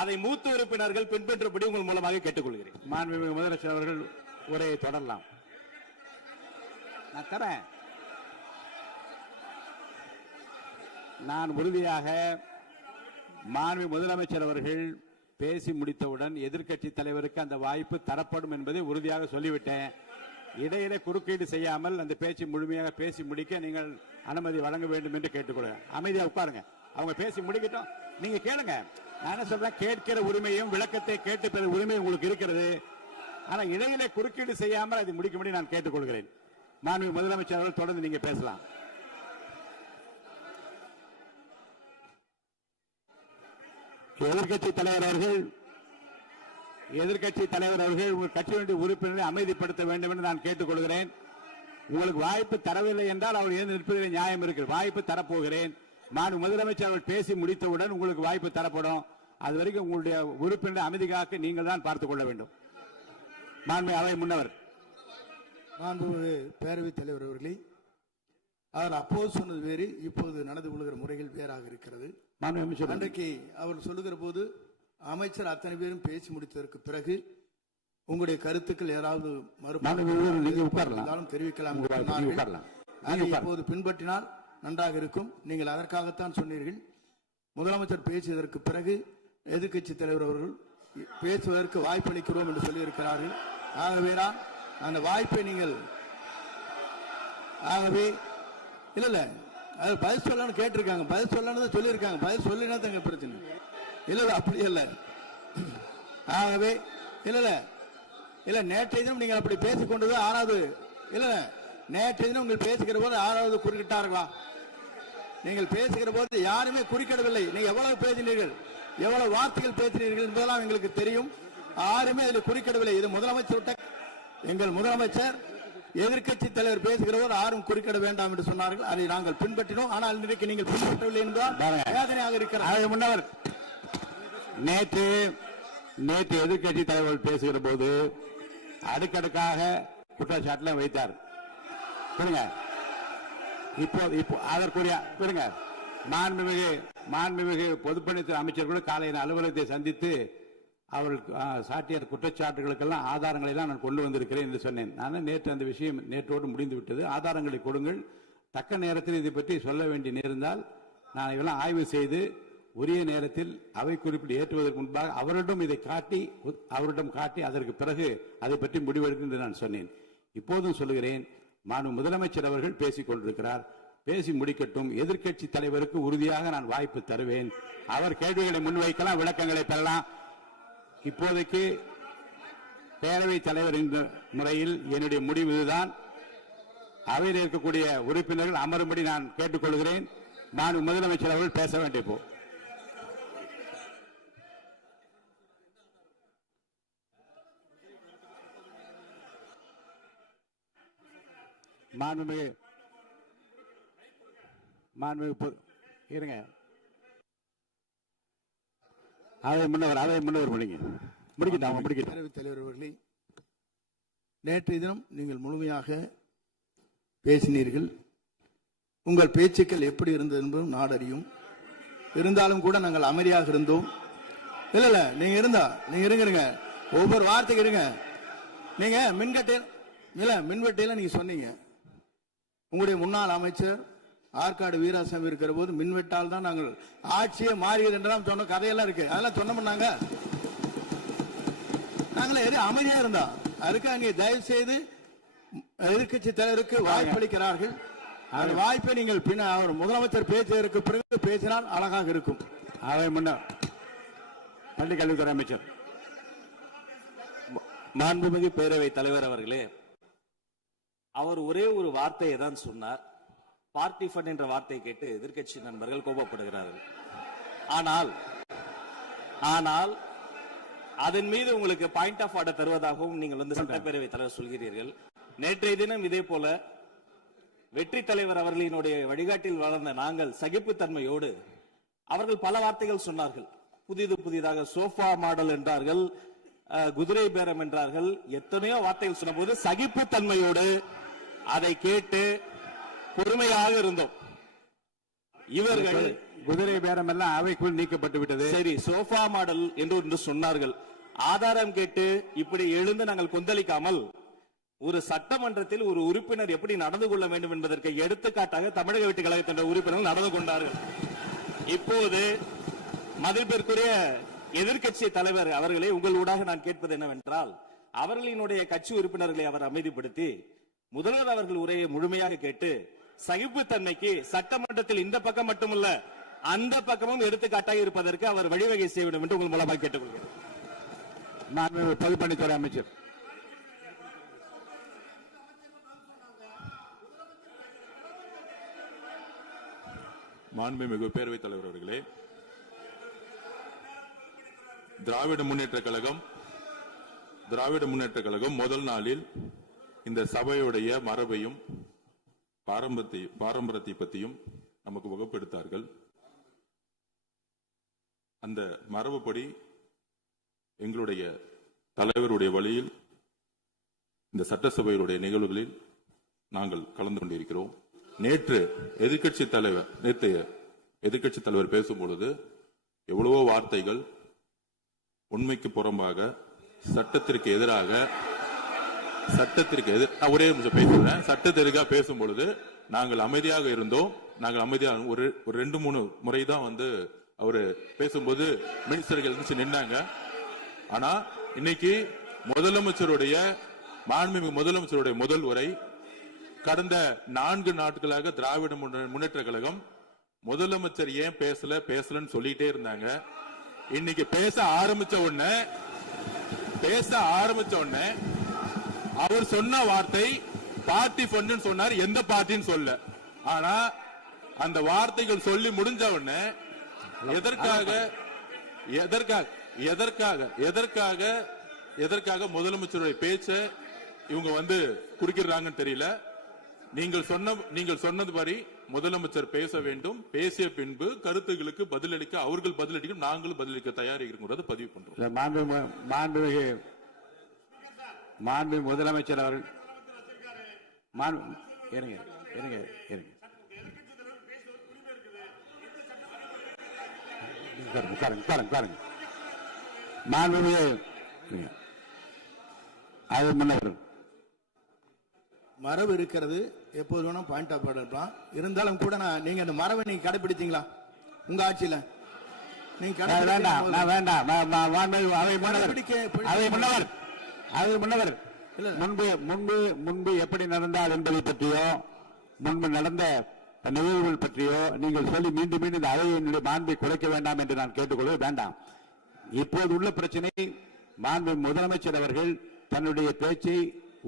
அதை மூத்த உறுப்பினர்கள் பின்பற்றும்படி உங்கள் மூலமாக கேட்டுக்கொள்கிறேன். மாண்புமிகு முதலமைச்சர் அவர்கள் உரையை தொடரலாம். நான் தரேன். நான் உறுதியாக மாண்புமிகு முதலமைச்சர் அவர்கள் பேசி முடித்தவுடன் எதிர்க்கட்சி தலைவருக்கு அந்த வாய்ப்பு தரப்படும் என்பதை உறுதியாக சொல்லிவிட்டேன். இடையிலே குறுக்கீடு செய்யாமல் அந்த பேச்சு முழுமையாக பேசி முடிக்க நீங்கள் அனுமதி வழங்க வேண்டும் என்று கேட்டுக்கொள்கிறேன். அமைதியா உட்காருங்க. அவங்க பேசி முடிக்கட்டும், நீங்க கேளுங்க. நான் என்ன சொல்றேன், கேட்கிற உரிமையும் விளக்கத்தை கேட்டு பெற உரிமை உங்களுக்கு இருக்கிறது. ஆனா இடையிலே குறுக்கீடு செய்யாமல் அதை முடிக்கும்படி நான் கேட்டுக்கொள்கிறேன். மாண்புமிகு முதலமைச்சர் அவர்கள் தொடர்ந்து நீங்க பேசலாம். எதிர்க்கட்சி தலைவர் அவர்கள் உங்கள் கட்சியினுடைய உறுப்பினரை அமைதிப்படுத்த வேண்டும் என்று நான் கேட்டுக்கொள்கிறேன். உங்களுக்கு வாய்ப்பு தரவில்லை என்றால் அவர் எழுந்து நிற்பதில் நியாயம் இருக்கிறது. வாய்ப்பு தரப்போகிறேன். மாண்புமிகு முதலமைச்சர் அவர்கள் பேசி முடித்தவுடன் உங்களுக்கு வாய்ப்பு தரப்படும். அது வரைக்கும் உங்களுடைய உறுப்பினரை அமைதி காக்க நீங்கள் தான் பார்த்துக் கொள்ள வேண்டும். மாண்புமிகு அவை முன்னவர். மாண்புமிகு பேரவைத் தலைவர் அவர்களே, அவர் அப்போது சொன்னது வேறு, இப்போது நடந்து கொள்கிற முறைகள் வேறாக இருக்கிறது. அன்றைக்கு அவர் சொல்லுகிற போது அமைச்சர் அத்தனை பேரும் பேசி முடித்ததற்கு பிறகு உங்களுடைய கருத்துக்கள் யாராவது தெரிவிக்கலாம். இப்போது பின்பற்றினால் நன்றாக இருக்கும். நீங்கள் அதற்காகத்தான் சொன்னீர்கள். முதலமைச்சர் பேசியதற்கு பிறகு எதிர்க்கட்சி தலைவர் அவர்கள் பேசுவதற்கு வாய்ப்பளிக்கிறோம் என்று சொல்லியிருக்கிறார்கள். ஆகவேதான் அந்த வாய்ப்பை நீங்கள் இல்ல அது பதில் சொல்லணும்னு கேட்டிருக்காங்க. பதில் சொல்லணும் சொல்லியிருக்காங்க. பதில் சொல்லினா தங்க பிரச்சனை இல்ல. அப்படி இல்ல. ஆகவே இல்ல நேற்றைய தினம் நீங்கள் அப்படி பேசிக் கொண்டது ஆறாவது இல்ல. நேற்றைய தினம் நீங்கள் பேசுகிற போது ஆறாவது குறுக்கிட்டார்களா? நீங்கள் பேசுகிற போது யாருமே குறுக்கிடவில்லை. நீங்க எவ்வளவு பேசினீர்கள், எவ்வளவு வார்த்தைகள் பேசினீர்கள் என்பதெல்லாம் எங்களுக்கு தெரியும். யாருமே அதில் குறுக்கிடவில்லை. இது முதலமைச்சர், எங்கள் முதலமைச்சர் எதிர்க்கட்சி தலைவர் பேசுகிறவர் யாரும் குறுக்கிட வேண்டாம் என்று சொன்னார்கள். அதை நாங்கள் பின்பற்றினோம். ஆனால் இன்றைக்கு நீங்கள் பின்பற்றவில்லை என்றால் வேதனையாக இருக்கிறார். முன்னவர் நேற்று எதிர்க்கட்சி தலைவர் பேசுகிற போது அடுக்கடுக்காக குற்றச்சாட்டுல வைத்தார். இப்போ அதற்குரிய மாண்புமிகு பொதுப்பணித்துறை அமைச்சர் கூட காலையில் அலுவலகத்தை சந்தித்து அவர்கள் சாட்டிய குற்றச்சாட்டுகளுக்கெல்லாம் ஆதாரங்களை எல்லாம் நான் கொண்டு வந்திருக்கிறேன் என்று சொன்னேன். நான் நேற்று அந்த விஷயம் நேற்றோடு முடிந்து விட்டது. ஆதாரங்களை கொடுங்கள். தக்க நேரத்தில் இதை பற்றி சொல்ல வேண்டிய நேர்ந்தால் நான் இதெல்லாம் ஆய்வு செய்து உரிய நேரத்தில் அவை குறிப்பிட்டு ஏற்றுவதற்கு முன்பாக அவரிடம் காட்டி அதற்கு பிறகு அதை பற்றி முடிவெடுக்கும் என்று நான் சொன்னேன். இப்போதும் சொல்லுகிறேன், மாண்பு முதலமைச்சர் அவர்கள் பேசிக் கொண்டிருக்கிறார். பேசி முடிக்கட்டும். எதிர்க்கட்சி தலைவருக்கு உறுதியாக நான் வாய்ப்பு தருவேன். அவர் கேள்விகளை முன்வைக்கலாம், விளக்கங்களை பெறலாம். இப்போதைக்கு பேரவைத் தலைவர் என்ற முறையில் என்னுடைய முடிவு இதுதான். அவையில் இருக்கக்கூடிய உறுப்பினர்கள் அமரும்படி நான் கேட்டுக்கொள்கிறேன். நான் முதலமைச்சர் அவர்கள் பேச வேண்டிய போ இருங்க. அவை முன்னவர் பேரவைத் தலைவர் அவர்களே, நேற்றைய தினம் நீங்கள் முழுமையாக பேசினீர்கள். உங்கள் பேச்சுக்கள் எப்படி இருந்தது என்பதும் நாடறியும். இருந்தாலும் கூட நாங்கள் அமைதியாக இருந்தோம். இல்ல நீங்க இருங்க. ஒவ்வொரு வார்த்தைக்கு இருங்க. நீங்க மின்வெட்டையில நீங்க சொன்னீங்க. உங்களுடைய முன்னாள் அமைச்சர் ஆற்காடு வீராசாமி இருக்கிற போது மின்வெட்டால் தான் நாங்கள் ஆட்சியே மாறியது என்றெல்லாம் சொன்ன கதையெல்லாம் இருக்கு. அதெல்லாம் சொன்னோம்னாங்க. நாங்களே அமைதியா இருந்தோம். அதுக்கு அங்கே தயவு செய்து எதிர்க்கட்சி தலைவருக்கு வாய்ப்பளிக்கிறார்கள். அந்த வாய்ப்பை நீங்கள் அவர் முதலமைச்சர் பேசியதற்கு பிறகு பேசினால் அழகாக இருக்கும். அவை முன்னர் பள்ளிக்கல்வித்துறை அமைச்சர். மாண்புமிகு பேரவைத் தலைவர் அவர்களே, அவர் ஒரே ஒரு வார்த்தையை தான் சொன்னார். பார்ட்டி ஃபண்ட் என்ற வார்த்தையை கேட்டு எதிர்க்கட்சி நண்பர்கள் கோபப்படுகிறார்கள். ஆனால் அதன் மீது உங்களுக்கு பாயிண்ட் ஆஃப் ஆர்டர் தருவதாகவும் நீங்கள் சட்டப்பேரவைத் தலைவர் சொல்கிறீர்கள். நேற்றைய தினம் இதே போல வெற்றி தலைவர் அவர்களினுடைய வழிகாட்டில் வளர்ந்த நாங்கள் சகிப்புத்தன்மையோடு அவர்கள் பல வார்த்தைகள் சொன்னார்கள். புதிதாக சோஃபா மாடல் என்றார்கள், குதிரை பேரம் என்றார்கள், எத்தனையோ வார்த்தைகள் சொன்ன போது சகிப்புத்தன்மையோடு அதை கேட்டு பொறுமையாக இருந்தோம். இவர்கள் குதிரை பேரம் எல்லாம் அவைக்குள் நீக்கப்பட்டு விட்டது. சரி, சோஃபா மாடல் என்று சொன்னார்கள். ஆதாரம் கேட்டு இப்படி எழுந்து நாங்கள் கொந்தளிக்காமல் ஒரு சட்டமன்றத்தில் ஒரு உறுப்பினர் எப்படி நடந்து கொள்ள வேண்டும் என்பதற்கு எடுத்துக்காட்டாக தமிழக வெற்றி கழகத்தின் உறுப்பினர்கள் நடந்து கொண்டார்கள். இப்போது மதிப்பிற்குரிய எதிர்க்கட்சி தலைவர் அவர்களே, உங்கள் ஊடாக நான் கேட்பது என்னவென்றால், அவர்களினுடைய கட்சி உறுப்பினர்களை அவர் அமைதிப்படுத்தி முதல்வர் அவர்கள் உரையை முழுமையாக கேட்டு சகிப்புத்தன்மைக்கு சட்டமன்றத்தில் இந்த பக்கம் மட்டுமல்ல அந்த பக்கமும் எடுத்துக்காட்டாக இருப்பதற்கு அவர் வழிவகை செய்ய வேண்டும் என்று உங்கள் மூலமாக கேட்டுக்கொள்கிறேன். பொதுப்பணித்துறை அமைச்சர். மாண்புமிகு பேரவைத் தலைவர் அவர்களே, திராவிட முன்னேற்ற கழகம் முதல் நாளில் இந்த சபையுடைய மரபையும் பாரம்பரியத்தை பற்றியும் நமக்கு வகுப்பெடுத்தார்கள். அந்த மரபுப்படி எங்களுடைய தலைவருடைய வழியில் இந்த சட்டசபையுடைய நிகழ்வுகளில் நாங்கள் கலந்து கொண்டிருக்கிறோம். நேற்றைய எதிர்க்கட்சி தலைவர் பேசும்பொழுது எவ்வளவோ வார்த்தைகள் உண்மைக்கு புறம்பாக சட்டத்திற்கு எதிராக ஒரே நிமிஷம் பேசுறேன். சட்டத்திற்காக பேசும்பொழுது நாங்கள் அமைதியாக இருந்தோம். ஒரு 2-3 முறை தான் அவரு பேசும்போது மினிஸ்டர்கள் நின்னாங்க. ஆனா இன்னைக்கு மாண்புமிகு முதலமைச்சருடைய முதல் உரை, கடந்த 4 நாட்களாக திராவிட முன்னேற்ற கழகம் முதலமைச்சர் ஏன் பேசலன்னு சொல்லிட்டே இருந்தாங்க. இன்னைக்கு பேச ஆரம்பிச்ச உடனே அவர் சொன்ன வார்த்தை பார்ட்டி ஃபண்ட் சொன்னார். எந்த பார்ட்டின்னு சொல்ல. ஆனா அந்த வார்த்தைகள் சொல்லி முடிஞ்ச உடனே எதற்காக முதலமைச்சருடைய பேச்சை இவங்க குறுக்கிறாங்கன்னு தெரியல. நீங்கள் சொன்னதுபடி முதலமைச்சர் பேச வேண்டும். பேசிய பின்பு கருத்துகளுக்கு பதிலளிக்க அவர்கள் பதிலளிக்கும், நாங்களும் பதிலளிக்க தயாராக இருக்கிறது பதிவு பண்றோம். மாண்புமிகு முதலமைச்சர் அவர்கள் மரபு இருக்கிறது, எப்போது வேணும் பாயிண்ட் ஆஃப் ஆர்டர் இருக்கலாம். இருந்தாலும் கூட நீங்க அந்த மரபை நீங்க கடைபிடித்தீங்களா உங்க ஆட்சியில? நீங்க முன்பு எப்படி நடந்தால் என்பதை பற்றியோ முன்பு நடந்த நிகழ்வுகள் பற்றியோ நீங்கள் சொல்லி மீண்டும் மீண்டும் இந்த அவையினுடைய மாண்பை குறைக்க வேண்டாம் என்று நான் கேட்டுக்கொள்வது வேண்டாம். இப்போது உள்ள பிரச்சனை, மாண்பு முதலமைச்சர் அவர்கள் தன்னுடைய பேச்சை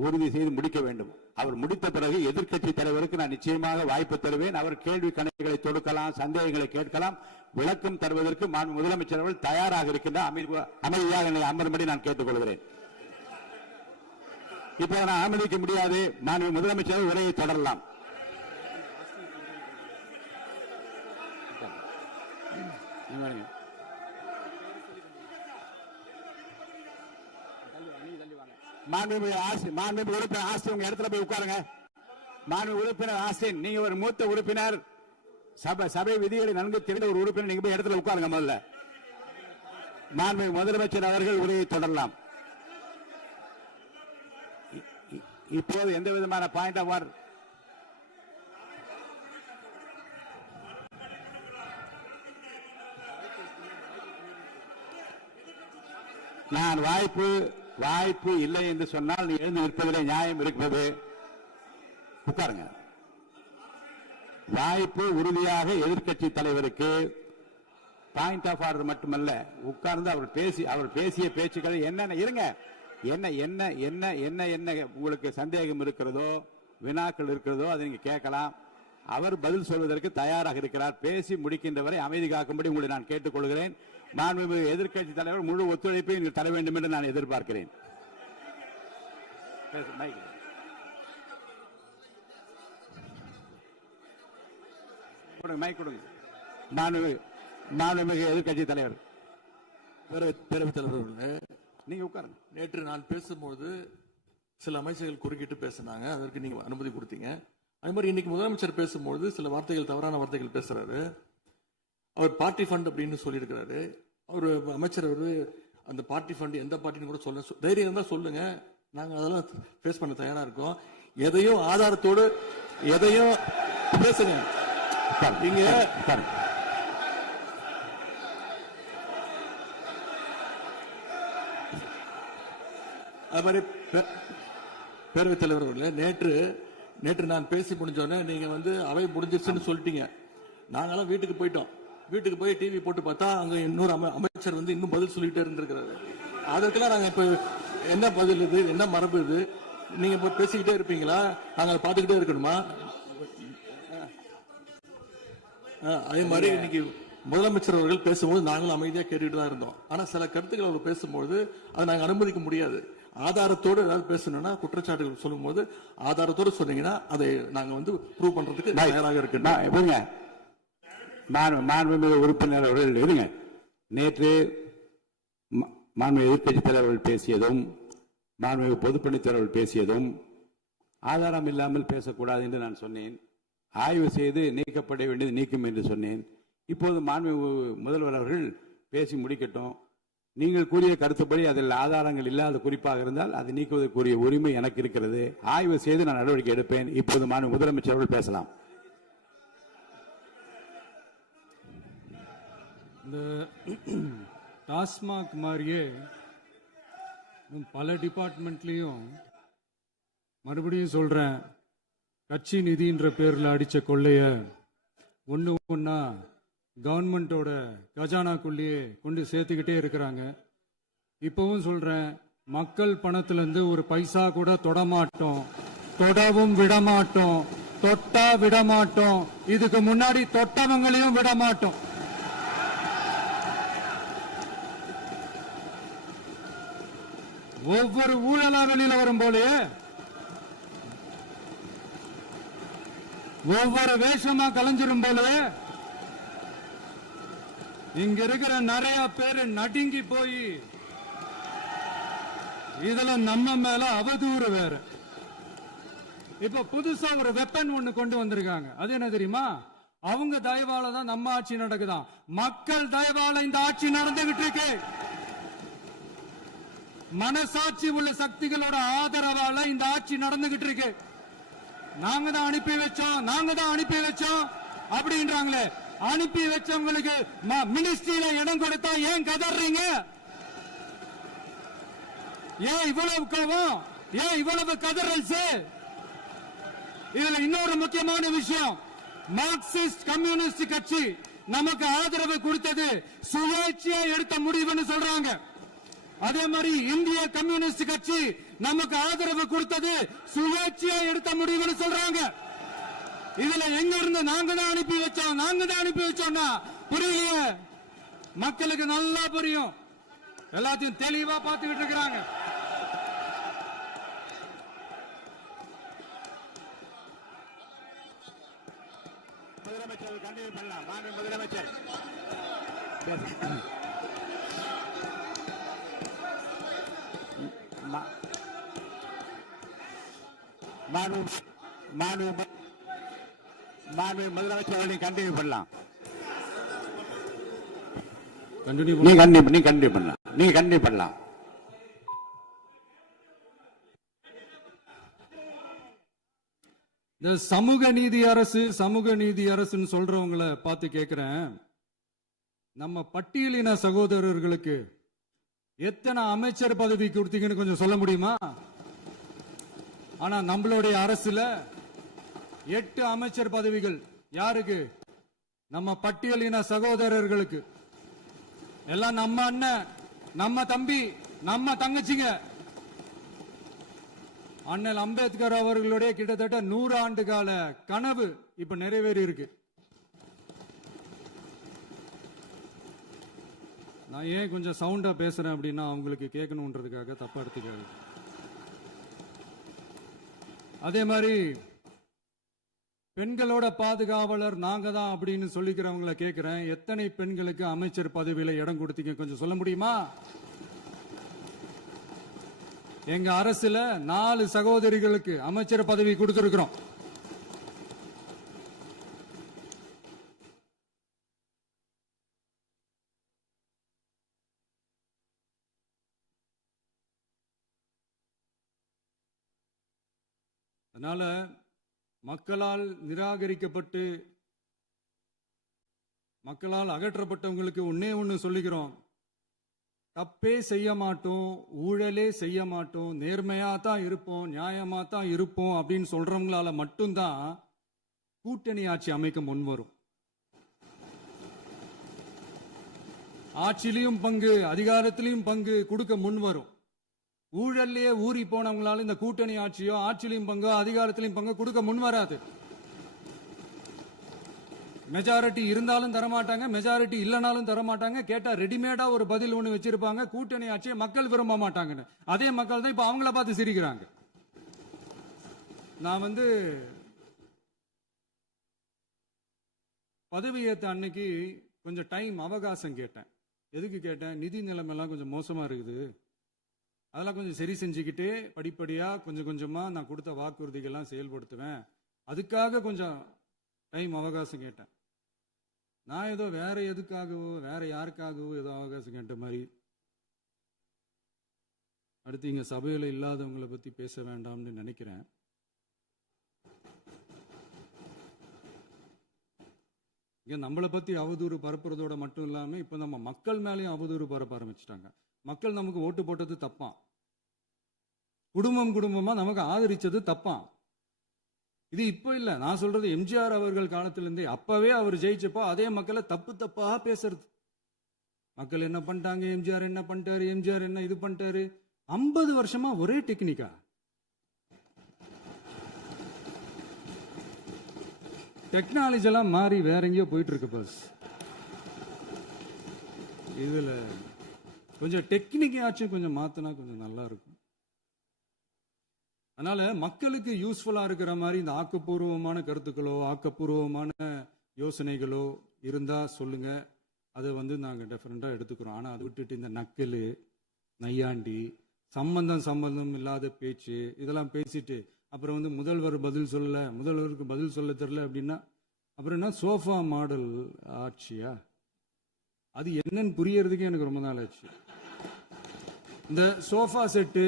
உறுதி செய்து முடிக்க வேண்டும். அவர் முடித்த பிறகு எதிர்க்கட்சி தலைவருக்கு நான் நிச்சயமாக வாய்ப்பு தருவேன். அவர் கேள்வி கணக்குகளை தொடுக்கலாம், சந்தேகங்களை கேட்கலாம். விளக்கம் தருவதற்கு மாண்பு முதலமைச்சர் அவர்கள் தயாராக இருக்கின்ற அமைதியாக என்னை அமரும்படி நான் கேட்டுக்கொள்கிறேன். இப்போ நான் அனுமதிக்க முடியாது. மாண்பு முதலமைச்சர் உரையை தொடரலாம். மாண்புமிகு உறுப்பினர் ஆஸ்டின் உங்க இடத்துல போய் உட்காருங்க. மாண்புமிகு உறுப்பினர் ஆஸ்டின், நீங்க ஒரு மூத்த உறுப்பினர், சபை விதிகளை நன்கு தெரிந்த ஒரு உறுப்பினர், நீங்க போய் இடத்துல உட்காருங்க முதல்ல. மாண்புமிகு முதலமைச்சர் அவர்கள் உரையை தொடரலாம். இப்போது எந்த விதமான பாயிண்ட் ஆஃப் ஆர்டர் நான் வாய்ப்பு இல்லை என்று சொன்னால் நீ எழுந்து நிற்பதிலே நியாயம் இருக்கிறது. உட்காருங்க. வாய்ப்பு உறுதியாக எதிர்க்கட்சி தலைவருக்கு பாயிண்ட் ஆஃப் ஆர்டர் மட்டுமல்ல, உட்கார்ந்து அவர் பேசிய பேச்சுக்களை என்னென்ன இருங்க, என்ன என்ன என்ன என்ன என்ன உங்களுக்கு சந்தேகம் இருக்கிறதோ, வினாக்கள் இருக்கிறதோ அதை நீங்க கேட்கலாம். அவர் பதில் சொல்வதற்கு தயாராக இருக்கிறார். பேசி முடிக்கின்ற வரை அமைதி காக்கும்படி உங்களை நான் கேட்டுக்கொள்கிறேன். மாண்புமிகு எதிர்க்கட்சி தலைவர் முழு ஒத்துழைப்பை நீங்கள் தர வேண்டும் என்று நான் எதிர்பார்க்கிறேன். மாண்புமிகு எதிர்க்கட்சி தலைவர், பேரவைத் தலைவர், நீங்க உட்காருங்க. நேற்று நான் பேசும்போது சில அமைச்சர்கள் குறுக்கிட்டு பேசினாங்க. அதற்கு நீங்க அனுமதி கொடுத்தீங்க. அது மாதிரி இன்னைக்கு முதலமைச்சர் பேசும்போது சில வார்த்தைகள், தவறான வார்த்தைகள் பேசுறாரு. அவர் பார்ட்டி ஃபண்ட் அப்படின்னு சொல்லியிருக்கிறாரு. அவர் அமைச்சர் அந்த பார்ட்டி ஃபண்ட் எந்த பார்ட்டின்னு கூட சொல்ல தைரியம் இருந்தா சொல்லுங்க, நாங்க அதெல்லாம் ஃபேஸ் பண்ண தயாரா இருக்கோம். எதையும் ஆதாரத்தோடு எதையும் பேசுங்க. நீங்க அது மாதிரி பேரவைத் தலைவர் அவர்களே, நேற்று நான் பேசி முடிஞ்சோடனே நீங்க அவை முடிஞ்சிருச்சுன்னு சொல்லிட்டீங்க. நாங்கெல்லாம் வீட்டுக்கு போயிட்டோம். வீட்டுக்கு போய் டிவி போட்டு பார்த்தா அங்க இன்னொரு அமைச்சர் இன்னும் பதில் சொல்லிட்டே இருந்திருக்கிறாரு. அதற்கெல்லாம் நாங்க இப்ப என்ன பதில் இது, என்ன மரபு இது? நீங்க இப்ப பேசிக்கிட்டே இருப்பீங்களா? நாங்க அதை பார்த்துக்கிட்டே இருக்கணுமா? அதே மாதிரி இன்னைக்கு முதலமைச்சர் அவர்கள் பேசும்போது நாங்களும் அமைதியா கேட்டுட்டு தான் இருந்தோம். ஆனா சில கருத்துக்கள் அவர் பேசும்போது அதை நாங்க அனுமதிக்க முடியாது. ஆதாரத்தோடு ஏதாவது பேசணும்னா, குற்றச்சாட்டுகள் சொல்லும் போது ஆதாரத்தோடு சொன்னீங்கன்னா அதை நாங்க ப்ரூவ் பண்றதுக்கு தயாராக இருக்கு. மாண்புமிகு உறுப்பினர் அவர்கள் இருங்க. நேற்று மாண்புமிகு எதிர்க்கட்சித் தலைவர்கள் பேசியதும், மாண்புமிகு பொதுப்பணித் தலைவர்கள் பேசியதும் ஆதாரம் இல்லாமல் பேசக்கூடாது என்று நான் சொன்னேன். ஆய்வு செய்து நீக்கப்பட வேண்டியது நீக்கும் என்று சொன்னேன். இப்போது மாண்புமிகு முதல்வர் அவர்கள் பேசி முடிக்கட்டும். நீங்கள் கூறிய கருத்துப்படி அதில் ஆதாரங்கள் இல்லாத குறிப்பாக இருந்தால் அதை நீக்குவதற்குரிய உரிமை எனக்கு இருக்கிறது. ஆய்வு செய்து நான் நடவடிக்கை எடுப்பேன். இப்போது மாண்புமிகு முதலமைச்சர் அவர்கள் பேசலாம். இந்த டாஸ்மாக் மாதிரியே பல டிபார்ட்மெண்ட்லயும், மறுபடியும் சொல்றேன், கட்சி நிதின்ற பேர்ல அடிச்ச கொள்ளைய ஒன்னா கவர்மெண்டோட கஜானாக்குள்ளேயே கொண்டு சேர்த்துக்கிட்டே இருக்கிறாங்க. இப்பவும் சொல்றேன், மக்கள் பணத்திலிருந்து ஒரு பைசா கூட தொடமாட்டோம், தொடவும் விடமாட்டோம், தொட்டா விடமாட்டோம். இதுக்கு முன்னாடி தொட்டவங்களையும் விடமாட்டோம். ஒவ்வொரு ஊழலா வெளியில வரும் போலே, ஒவ்வொரு வேஷமா கலைஞ்சிரும் போலே, இங்க இருக்கிற நிறைய பேரு நடுங்கி போய் இதுல நம்ம மேல அவதூறு வேற. இப்ப புதுசா ஒரு வெப்பன் ஒண்ணு கொண்டு வந்திருக்காங்க. அது என்ன தெரியுமா? அவங்க தயவால தான் நம்ம ஆட்சி நடக்குதாம். மக்கள் தயவால இந்த ஆட்சி நடந்துகிட்டு இருக்கு. மனசாட்சி உள்ள சக்திகளோட ஆதரவால இந்த ஆட்சி நடந்துகிட்டு இருக்கு. நாங்க தான் அனுப்பி வச்சோம் அப்படின்றாங்களே. அனுப்பி வச்சவங்களுக்கு மினிஸ்ட்ரியில இடம் கொடுத்தா ஏன் கதறீங்க? ஏன் இவ்வளவு கோவம்? ஏன் இவ்வளவு கதறல்ஸ்? இதுல இன்னொரு முக்கியமான விஷயம், மார்க்சிஸ்ட் கம்யூனிஸ்ட் கட்சி நமக்கு ஆதரவு கொடுத்தது சுயேட்சையா எடுத்த முடிவுன்னு சொல்றாங்க. அதே மாதிரி இந்திய கம்யூனிஸ்ட் கட்சி நமக்கு ஆதரவு கொடுத்தது சுயேட்சையா எடுத்த முடிவுன்னு சொல்றாங்க. இதுல எங்க இருந்து நாங்க தான் அனுப்பி வச்சோம்னா புரியலையே. மக்களுக்கு நல்லா புரியும். எல்லாத்தையும் தெளிவா பார்த்துக்கிட்டு இருக்கிறாங்க. முதலமைச்சர் கண்டினியூ பண்ணலாம். மாண்புமிகு முதலமைச்சர் முதலமைச்சர் கண்டினியூ பண்ணலாம். நீங்க கண்டினியூ பண்ணலாம். இந்த சமூக நீதி அரசுன்னு சொல்றவங்களை பார்த்து கேட்கிறேன், நம்ம பட்டியலின சகோதரர்களுக்கு எத்தனை அமைச்சர் பதவி கொடுத்தீங்கன்னு கொஞ்சம் சொல்ல முடியுமா? ஆனா நம்மளுடைய அரசுல 8 அமைச்சர் பதவிகள் யாருக்கு? நம்ம பட்டியலின சகோதரர்களுக்கு. எல்லாம் நம்ம அண்ணன், நம்ம தம்பி, நம்ம தங்கச்சிங்க. அண்ணல் அம்பேத்கர் அவர்களுடைய கிட்டத்தட்ட 100 ஆண்டு கால கனவு இப்ப நிறைவேறி இருக்கு. நான் ஏன் கொஞ்சம் சவுண்டா பேசுறேன் அப்படின்னா அவங்களுக்கு கேட்கணுன்றதுக்காக தப்பா எடுத்துக்காது. அதே மாதிரி பெண்களோட பாதுகாவலர் நாங்க தான் அப்படின்னு சொல்லிக்கிறவங்களை கேட்கிறேன், எத்தனை பெண்களுக்கு அமைச்சர் பதவியில இடம் கொடுத்தீங்க கொஞ்சம் சொல்ல முடியுமா? எங்க அரசுல 4 சகோதரிகளுக்கு அமைச்சர் பதவி கொடுத்திருக்கிறோம். அதனால மக்களால் நிராகரிக்கப்பட்டு மக்களால் அகற்றப்பட்டவங்களுக்கு ஒன்னே ஒன்று சொல்லிக்கிறோம், தப்பே செய்ய மாட்டோம், ஊழலே செய்ய மாட்டோம், நேர்மையா தான் இருப்போம், நியாயமா தான் இருப்போம் அப்படின்னு சொல்றவங்களால மட்டும்தான் கூட்டணி ஆட்சி அமைக்க முன்வரும். ஆட்சியிலையும் பங்கு, அதிகாரத்திலையும் பங்கு கொடுக்க முன்வரும். ஊழல்லையே ஊறி போனவங்களால இந்த கூட்டணி ஆட்சியோ ஆட்சியிலையும் பங்கோ அதிகாரத்திலையும் பங்கு கொடுக்க முன்வராது. மெஜாரிட்டி இருந்தாலும் தரமாட்டாங்க, மெஜாரிட்டி இல்லைனாலும் தரமாட்டாங்க. கேட்டா ரெடிமேடா ஒரு பதில் ஒண்ணு வச்சிருப்பாங்க, கூட்டணி ஆட்சியை மக்கள் விரும்ப மாட்டாங்கன்னு. அதே மக்கள் தான் இப்ப அவங்கள பார்த்து சிரிக்கிறாங்க. நான் பதவியேற்ற அன்னைக்கு கொஞ்சம் டைம் அவகாசம் கேட்டேன். எதுக்கு கேட்டேன்? நிதி நிலைமைலாம் கொஞ்சம் மோசமா இருக்குது, அதெல்லாம் கொஞ்சம் சரி செஞ்சுக்கிட்டு படிப்படியா கொஞ்சம் கொஞ்சமா நான் கொடுத்த வாக்குறுதிகள்லாம் செயல்படுத்துவேன், அதுக்காக கொஞ்சம் டைம் அவகாசம் கேட்டேன். நான் ஏதோ வேற எதுக்காகவோ வேற யாருக்காகவோ ஏதோ அவகாசம் கேட்ட மாதிரி. அடுத்து இங்க சபையில இல்லாதவங்களை பத்தி பேச வேண்டாம்னு நினைக்கிறேன். இங்க நம்மளை பத்தி அவதூறு பரப்புறதோட மட்டும் இல்லாம இப்ப நம்ம மக்கள் மேலேயும் அவதூறு பரப்ப ஆரம்பிச்சிட்டாங்க. மக்கள் நமக்கு ஓட்டு போட்டது தப்பான், குடும்பம் குடும்பமா நமக்கு ஆதரிச்சது தப்பான். இது இப்ப இல்ல, நான் சொல்றது எம்ஜிஆர் அவர்கள் காலத்திலிருந்தே. அப்பவே அவர் ஜெயிச்சப்போ அதே மக்களை தப்பு தப்பா பேசுறது. மக்கள் என்ன பண்ணிட்டாங்க, எம்ஜிஆர் என்ன பண்ணிட்டாரு, எம்ஜிஆர் என்ன இது பண்ணிட்டாரு. 50 வருஷமா ஒரே டெக்னிக்கா. டெக்னாலஜி எல்லாம் மாறி வேற எங்கேயோ போயிட்டு இருக்கு பஸ். இதுல கொஞ்சம் டெக்னிக்காச்சும் கொஞ்சம் மாத்தினா கொஞ்சம் நல்லா இருக்கும். அதனால மக்களுக்கு யூஸ்ஃபுல்லா இருக்கிற மாதிரி இந்த ஆக்கப்பூர்வமான கருத்துக்களோ ஆக்கப்பூர்வமான யோசனைகளோ இருந்தா சொல்லுங்க, அதை நாங்க டெஃபரெண்டா எடுத்துக்கிறோம். ஆனா அதை விட்டுட்டு இந்த நக்கலு நையாண்டி சம்பந்தம் இல்லாத பேச்சு இதெல்லாம் பேசிட்டு அப்புறம் முதல்வர் பதில் சொல்லல, முதல்வருக்கு பதில் சொல்ல தெரியல அப்படின்னா அப்புறம் என்ன சோஃபா மாடல் ஆட்சியா? அது என்னன்னு புரியறதுக்கே எனக்கு ரொம்ப நாள் ஆச்சு. இந்த sofa set,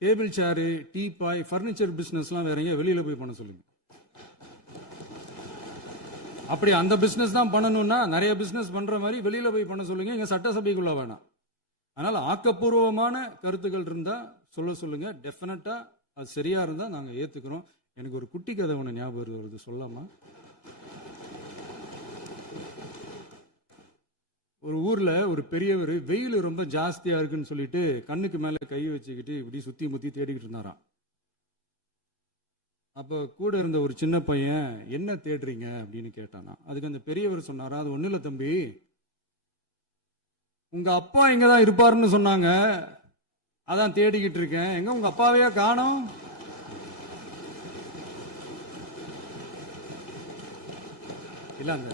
table chair, teapoy, furniture பிசினஸ்லாம் வேற எங்க வெளியில போய் பண்ண சொல்லுங்க. அப்படி அந்த பிசினஸ் தான் பண்ணணும்னா நிறைய பிசினஸ் பண்ற மாதிரி வெளியில போய் பண்ண சொல்லுங்க, இங்க சட்டசபைக்குள்ள வேணாம். அதனால ஆக்கப்பூர்வமான கருத்துக்கள் இருந்தா சொல்லுங்க, டெஃபினட்டா அது சரியா இருந்தா நாங்க ஏத்துக்கிறோம். எனக்கு ஒரு குட்டி கதை ஒண்ணு ஞாபகம் வருது, சொல்லாமா? ஒரு ஊர்ல ஒரு பெரியவர் வெயில் ரொம்ப ஜாஸ்தியா இருக்குன்னு சொல்லிட்டு கண்ணுக்கு மேல கை வச்சுக்கிட்டு இப்படி சுத்தி முத்தி தேடிக்கிட்டு இருந்தாராம். அப்ப கூட இருந்த ஒரு சின்ன பையன் என்ன தேடுறீங்க அப்படின்னு கேட்டானா. அதுக்கு அந்த பெரியவர் சொன்னாரா, அது ஒண்ணு இல்ல தம்பி, உங்க அப்பா இங்கதான் இருப்பாருன்னு சொன்னாங்க, அதான் தேடிக்கிட்டு இருக்கேன், எங்க உங்க அப்பாவையா காணோம்? இல்ல அந்த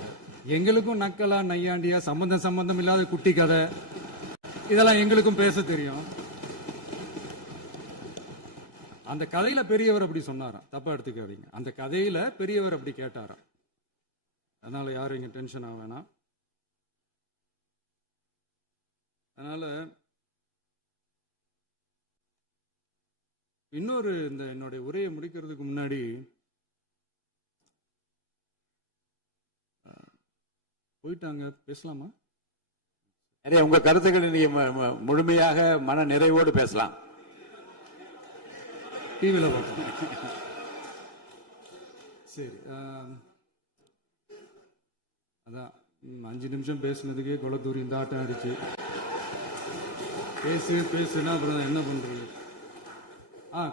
எங்களுக்கும் நக்கலா நையாண்டியா சம்பந்தம் இல்லாத குட்டி கதை இதெல்லாம் எங்களுக்கும் பேச தெரியும். அந்த கதையில பெரியவர் அப்படி சொன்னாராம், தப்பா எடுத்துக்காதீங்க. அந்த கதையில பெரியவர் அப்படி கேட்டாராம். அதனால யாரும் இங்க டென்ஷன் ஆக வேணாம். அதனால இன்னொரு இந்த என்னுடைய உரையை முடிக்கிறதுக்கு முன்னாடி போயிட்டாங்க, பேசலாமா? உங்க கருத்துக்களை நீங்க முழுமையாக மன நிறைவோடு பேசலாம். டிவியில் பார்ப்போம். சரி, அதான் 5 நிமிஷம் பேசுனதுக்கே கொளத்தூரி இந்த ஆட்டம் அடிச்சு பேசுனா அப்புறம் என்ன பண்றது?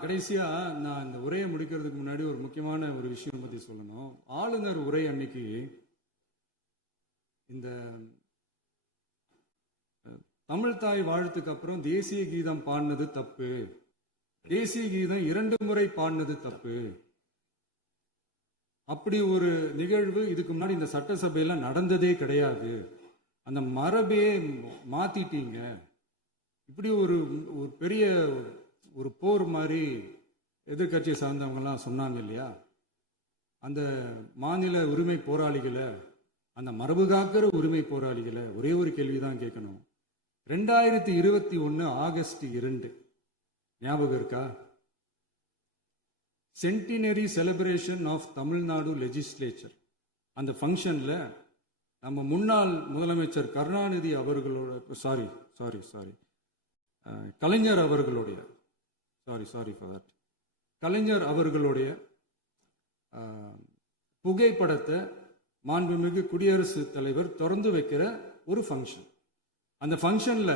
கடைசியா நான் இந்த உரையை முடிக்கிறதுக்கு முன்னாடி ஒரு முக்கியமான ஒரு விஷயம் பத்தி சொல்லணும். ஆளுநர் உரை அன்னைக்கு இந்த தமிழ் தாய் வாழ்த்துக்கு அப்புறம் தேசிய கீதம் பாடினது தப்பு, தேசிய கீதம் 2 முறை பாடினது தப்பு, அப்படி ஒரு நிகழ்வு இதுக்கு முன்னாடி இந்த சட்டசபையில நடந்ததே கிடையாது, அந்த மரபே மாத்திட்டீங்க, இப்படி ஒரு பெரிய ஒரு போர் மாதிரி எதிர்கட்சியை சார்ந்தவங்க எல்லாம் சொன்னாங்க இல்லையா? அந்த மாநில உரிமை போராளிகளை, அந்த மரபு காக்கிற உரிமை போராளிகளை ஒரே ஒரு கேள்விதான் கேட்கணும். 2021 ஆகஸ்ட் 2 ஞாபகம் இருக்கா? Centenary celebration of Tamil Nadu legislature. அந்த ஃபங்க்ஷன்ல நம்ம முன்னாள் முதலமைச்சர் கருணாநிதி அவர்களோட கலைஞர் அவர்களுடைய கலைஞர் அவர்களுடைய புகைப்படத்தை மாண்புமிகு குடியரசுத் தலைவர் திறந்து வைக்கிற ஒரு ஃபங்க்ஷன். அந்த ஃபங்க்ஷன்ல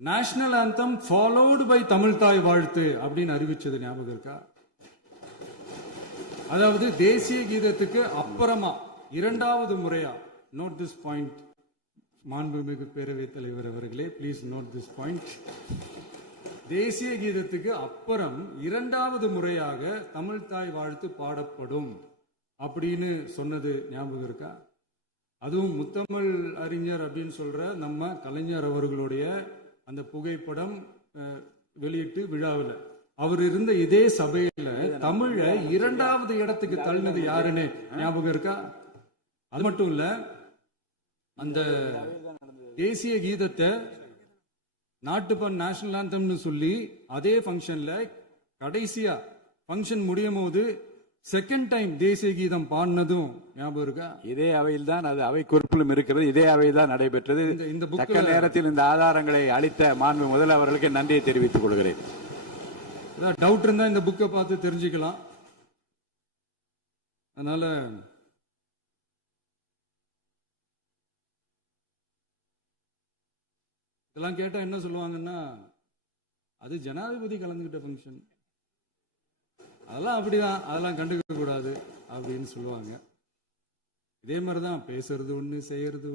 national anthem followed by Tamil Thai Vazhthu அப்படின்னு அறிவிச்சது ஞாபகம் இருக்கா? அதாவது தேசிய கீதத்துக்கு அப்புறமா இரண்டாவது முறையா, நோட் திஸ் பாயிண்ட் மாண்புமிகு பேரவைத் தலைவர் அவர்களே, ப்ளீஸ் நோட் திஸ் பாயிண்ட். தேசிய கீதத்துக்கு அப்புறம் இரண்டாவது முறையாக தமிழ் தாய் வாழ்த்து பாடப்படும் அப்படின்னு சொன்னது ஞாபகம் இருக்கா? அதுவும் முத்தமிழ் அறிஞர் அப்படின்னு சொல்ற நம்ம கலைஞர் அவர்களுடைய அந்த புகைப்படம் வெளியிட்டு விழாவில் அவர் இருந்த இதே சபையில தமிழ இரண்டாவது இடத்துக்கு தள்ளினது யாருன்னு ஞாபகம் இருக்கா? அது மட்டும் இல்ல, அந்த தேசிய கீதத்தை நாட்டுப்பண் நேஷனல் ஆந்தம்னு சொல்லி அதே ஃபங்க்ஷன்ல கடைசியா ஃபங்க்ஷன் முடியும் போது செகண்ட் டைம் தேசிய கீதம் பாடினதும் ஞாபகம் இருக்கா? இதே அவையில் தான், அது அவை குறிப்பிலும் இருக்கிறது, இதே அவையில் தான் நடைபெற்றது. இந்த தக்க நேரத்தில் இந்த ஆதாரங்களை அளித்த மாண்பு முதல்வர்களுக்கு நன்றியை தெரிவித்துக் கொள்கிறேன். டவுட் இருந்தா இந்த புக்கை பார்த்து தெரிஞ்சுக்கலாம். அதனால இதெல்லாம் கேட்டா என்ன சொல்லுவாங்கன்னா, அது ஜனாதிபதி கலந்துகிட்ட ஃபங்க்ஷன், அதெல்லாம் அப்படிதான், அதெல்லாம் கண்டுக்க கூடாது அப்படின்னு சொல்லுவாங்க. இதே மாதிரிதான் பேசுறது ஒண்ணு, செய்யறது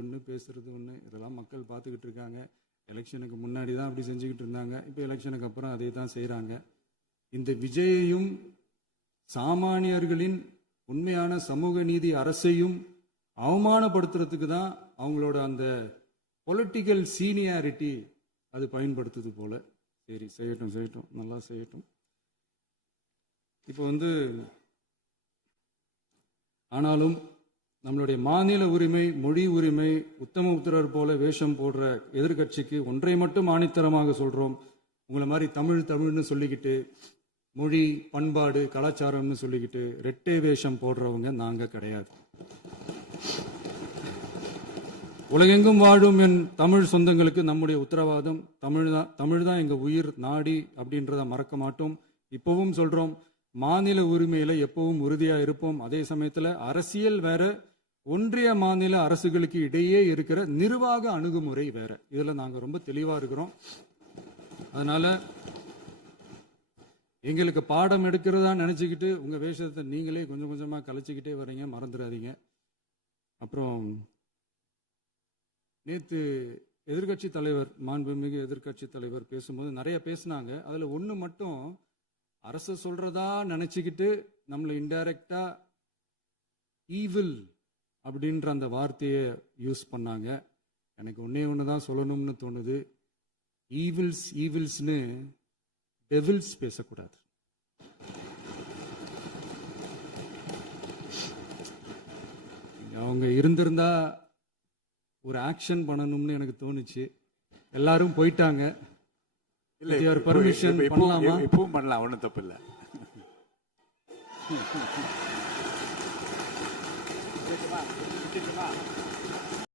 ஒண்ணு, பேசுறது ஒண்ணு. இதெல்லாம் மக்கள் பார்த்துக்கிட்டு இருக்காங்க. எலெக்ஷனுக்கு முன்னாடி தான் அப்படி செஞ்சுக்கிட்டு இருந்தாங்க. இப்போ எலெக்ஷனுக்கு அப்புறம் அதே தான் செய்கிறாங்க. இந்த விஜயையும் சாமானியர்களின் உண்மையான சமூக நீதி அரசையும் அவமானப்படுத்துறதுக்கு தான் அவங்களோட அந்த பொலிட்டிக்கல் சீனியாரிட்டி அது பயன்படுத்துது போல. சரி, செய்யட்டும், நல்லா செய்யட்டும். இப்போ ஆனாலும் நம்மளுடைய மாநில உரிமை, மொழி உரிமை, உத்தம உத்தரர் போல வேஷம் போடுற எதிர்கட்சிக்கு ஒன்றை மட்டும் ஆணித்தரமாக சொல்றோம். உங்களை மாதிரி தமிழ்னு சொல்லிக்கிட்டு, மொழி, பண்பாடு, கலாச்சாரம்னு சொல்லிக்கிட்டு ரெட்டை வேஷம் போடுறவங்க நாங்க கிடையாது. உலகெங்கும் வாழும் என் தமிழ் சொந்தங்களுக்கு நம்முடைய உத்தரவாதம் தமிழ் தான் எங்க உயிர் நாடி அப்படின்றத மறக்க மாட்டோம். இப்பவும் சொல்றோம், மாநில உரிமையில எப்பவும் உறுதியா இருப்போம். அதே சமயத்துல அரசியல் வேற, ஒன்றிய மாநில அரசுகளுக்கு இடையே இருக்கிற நிர்வாக அணுகுமுறை வேற. இதுல நாங்க ரொம்ப தெளிவா இருக்கிறோம். அதனால எங்களுக்கு பாடம் எடுக்கிறதா நினைச்சுக்கிட்டு உங்க வேஷத்தை நீங்களே கொஞ்சம் கொஞ்சமா கலைச்சிக்கிட்டே வர்றீங்க, மறந்துடாதீங்க. அப்புறம் நேத்து எதிர்கட்சி தலைவர், மாண்புமிகு எதிர்கட்சி தலைவர் பேசும்போது நிறைய பேசினாங்க. அதுல ஒண்ணு மட்டும், அரசு சொல்றதா நினைச்சுக்கிட்டு நம்மளை இன்டைரக்டா ஈவில் அப்படின்ற அந்த வார்த்தையை யூஸ் பண்ணாங்க. எனக்கு ஒண்ணு தான் சொல்லணும்னு தோணுது. ஈவில்ஸ்னு டெவில்ஸ் பேசக்கூடாது. அவங்க இருந்திருந்தா ஒரு ஆக்ஷன் பண்ணணும்னு எனக்கு தோணுச்சு. எல்லாரும் போயிட்டாங்க. பர்மிஷன் பண்ணலாமா? இப்பவும் பண்ணலாம், ஒன்றும் தப்பு இல்லை.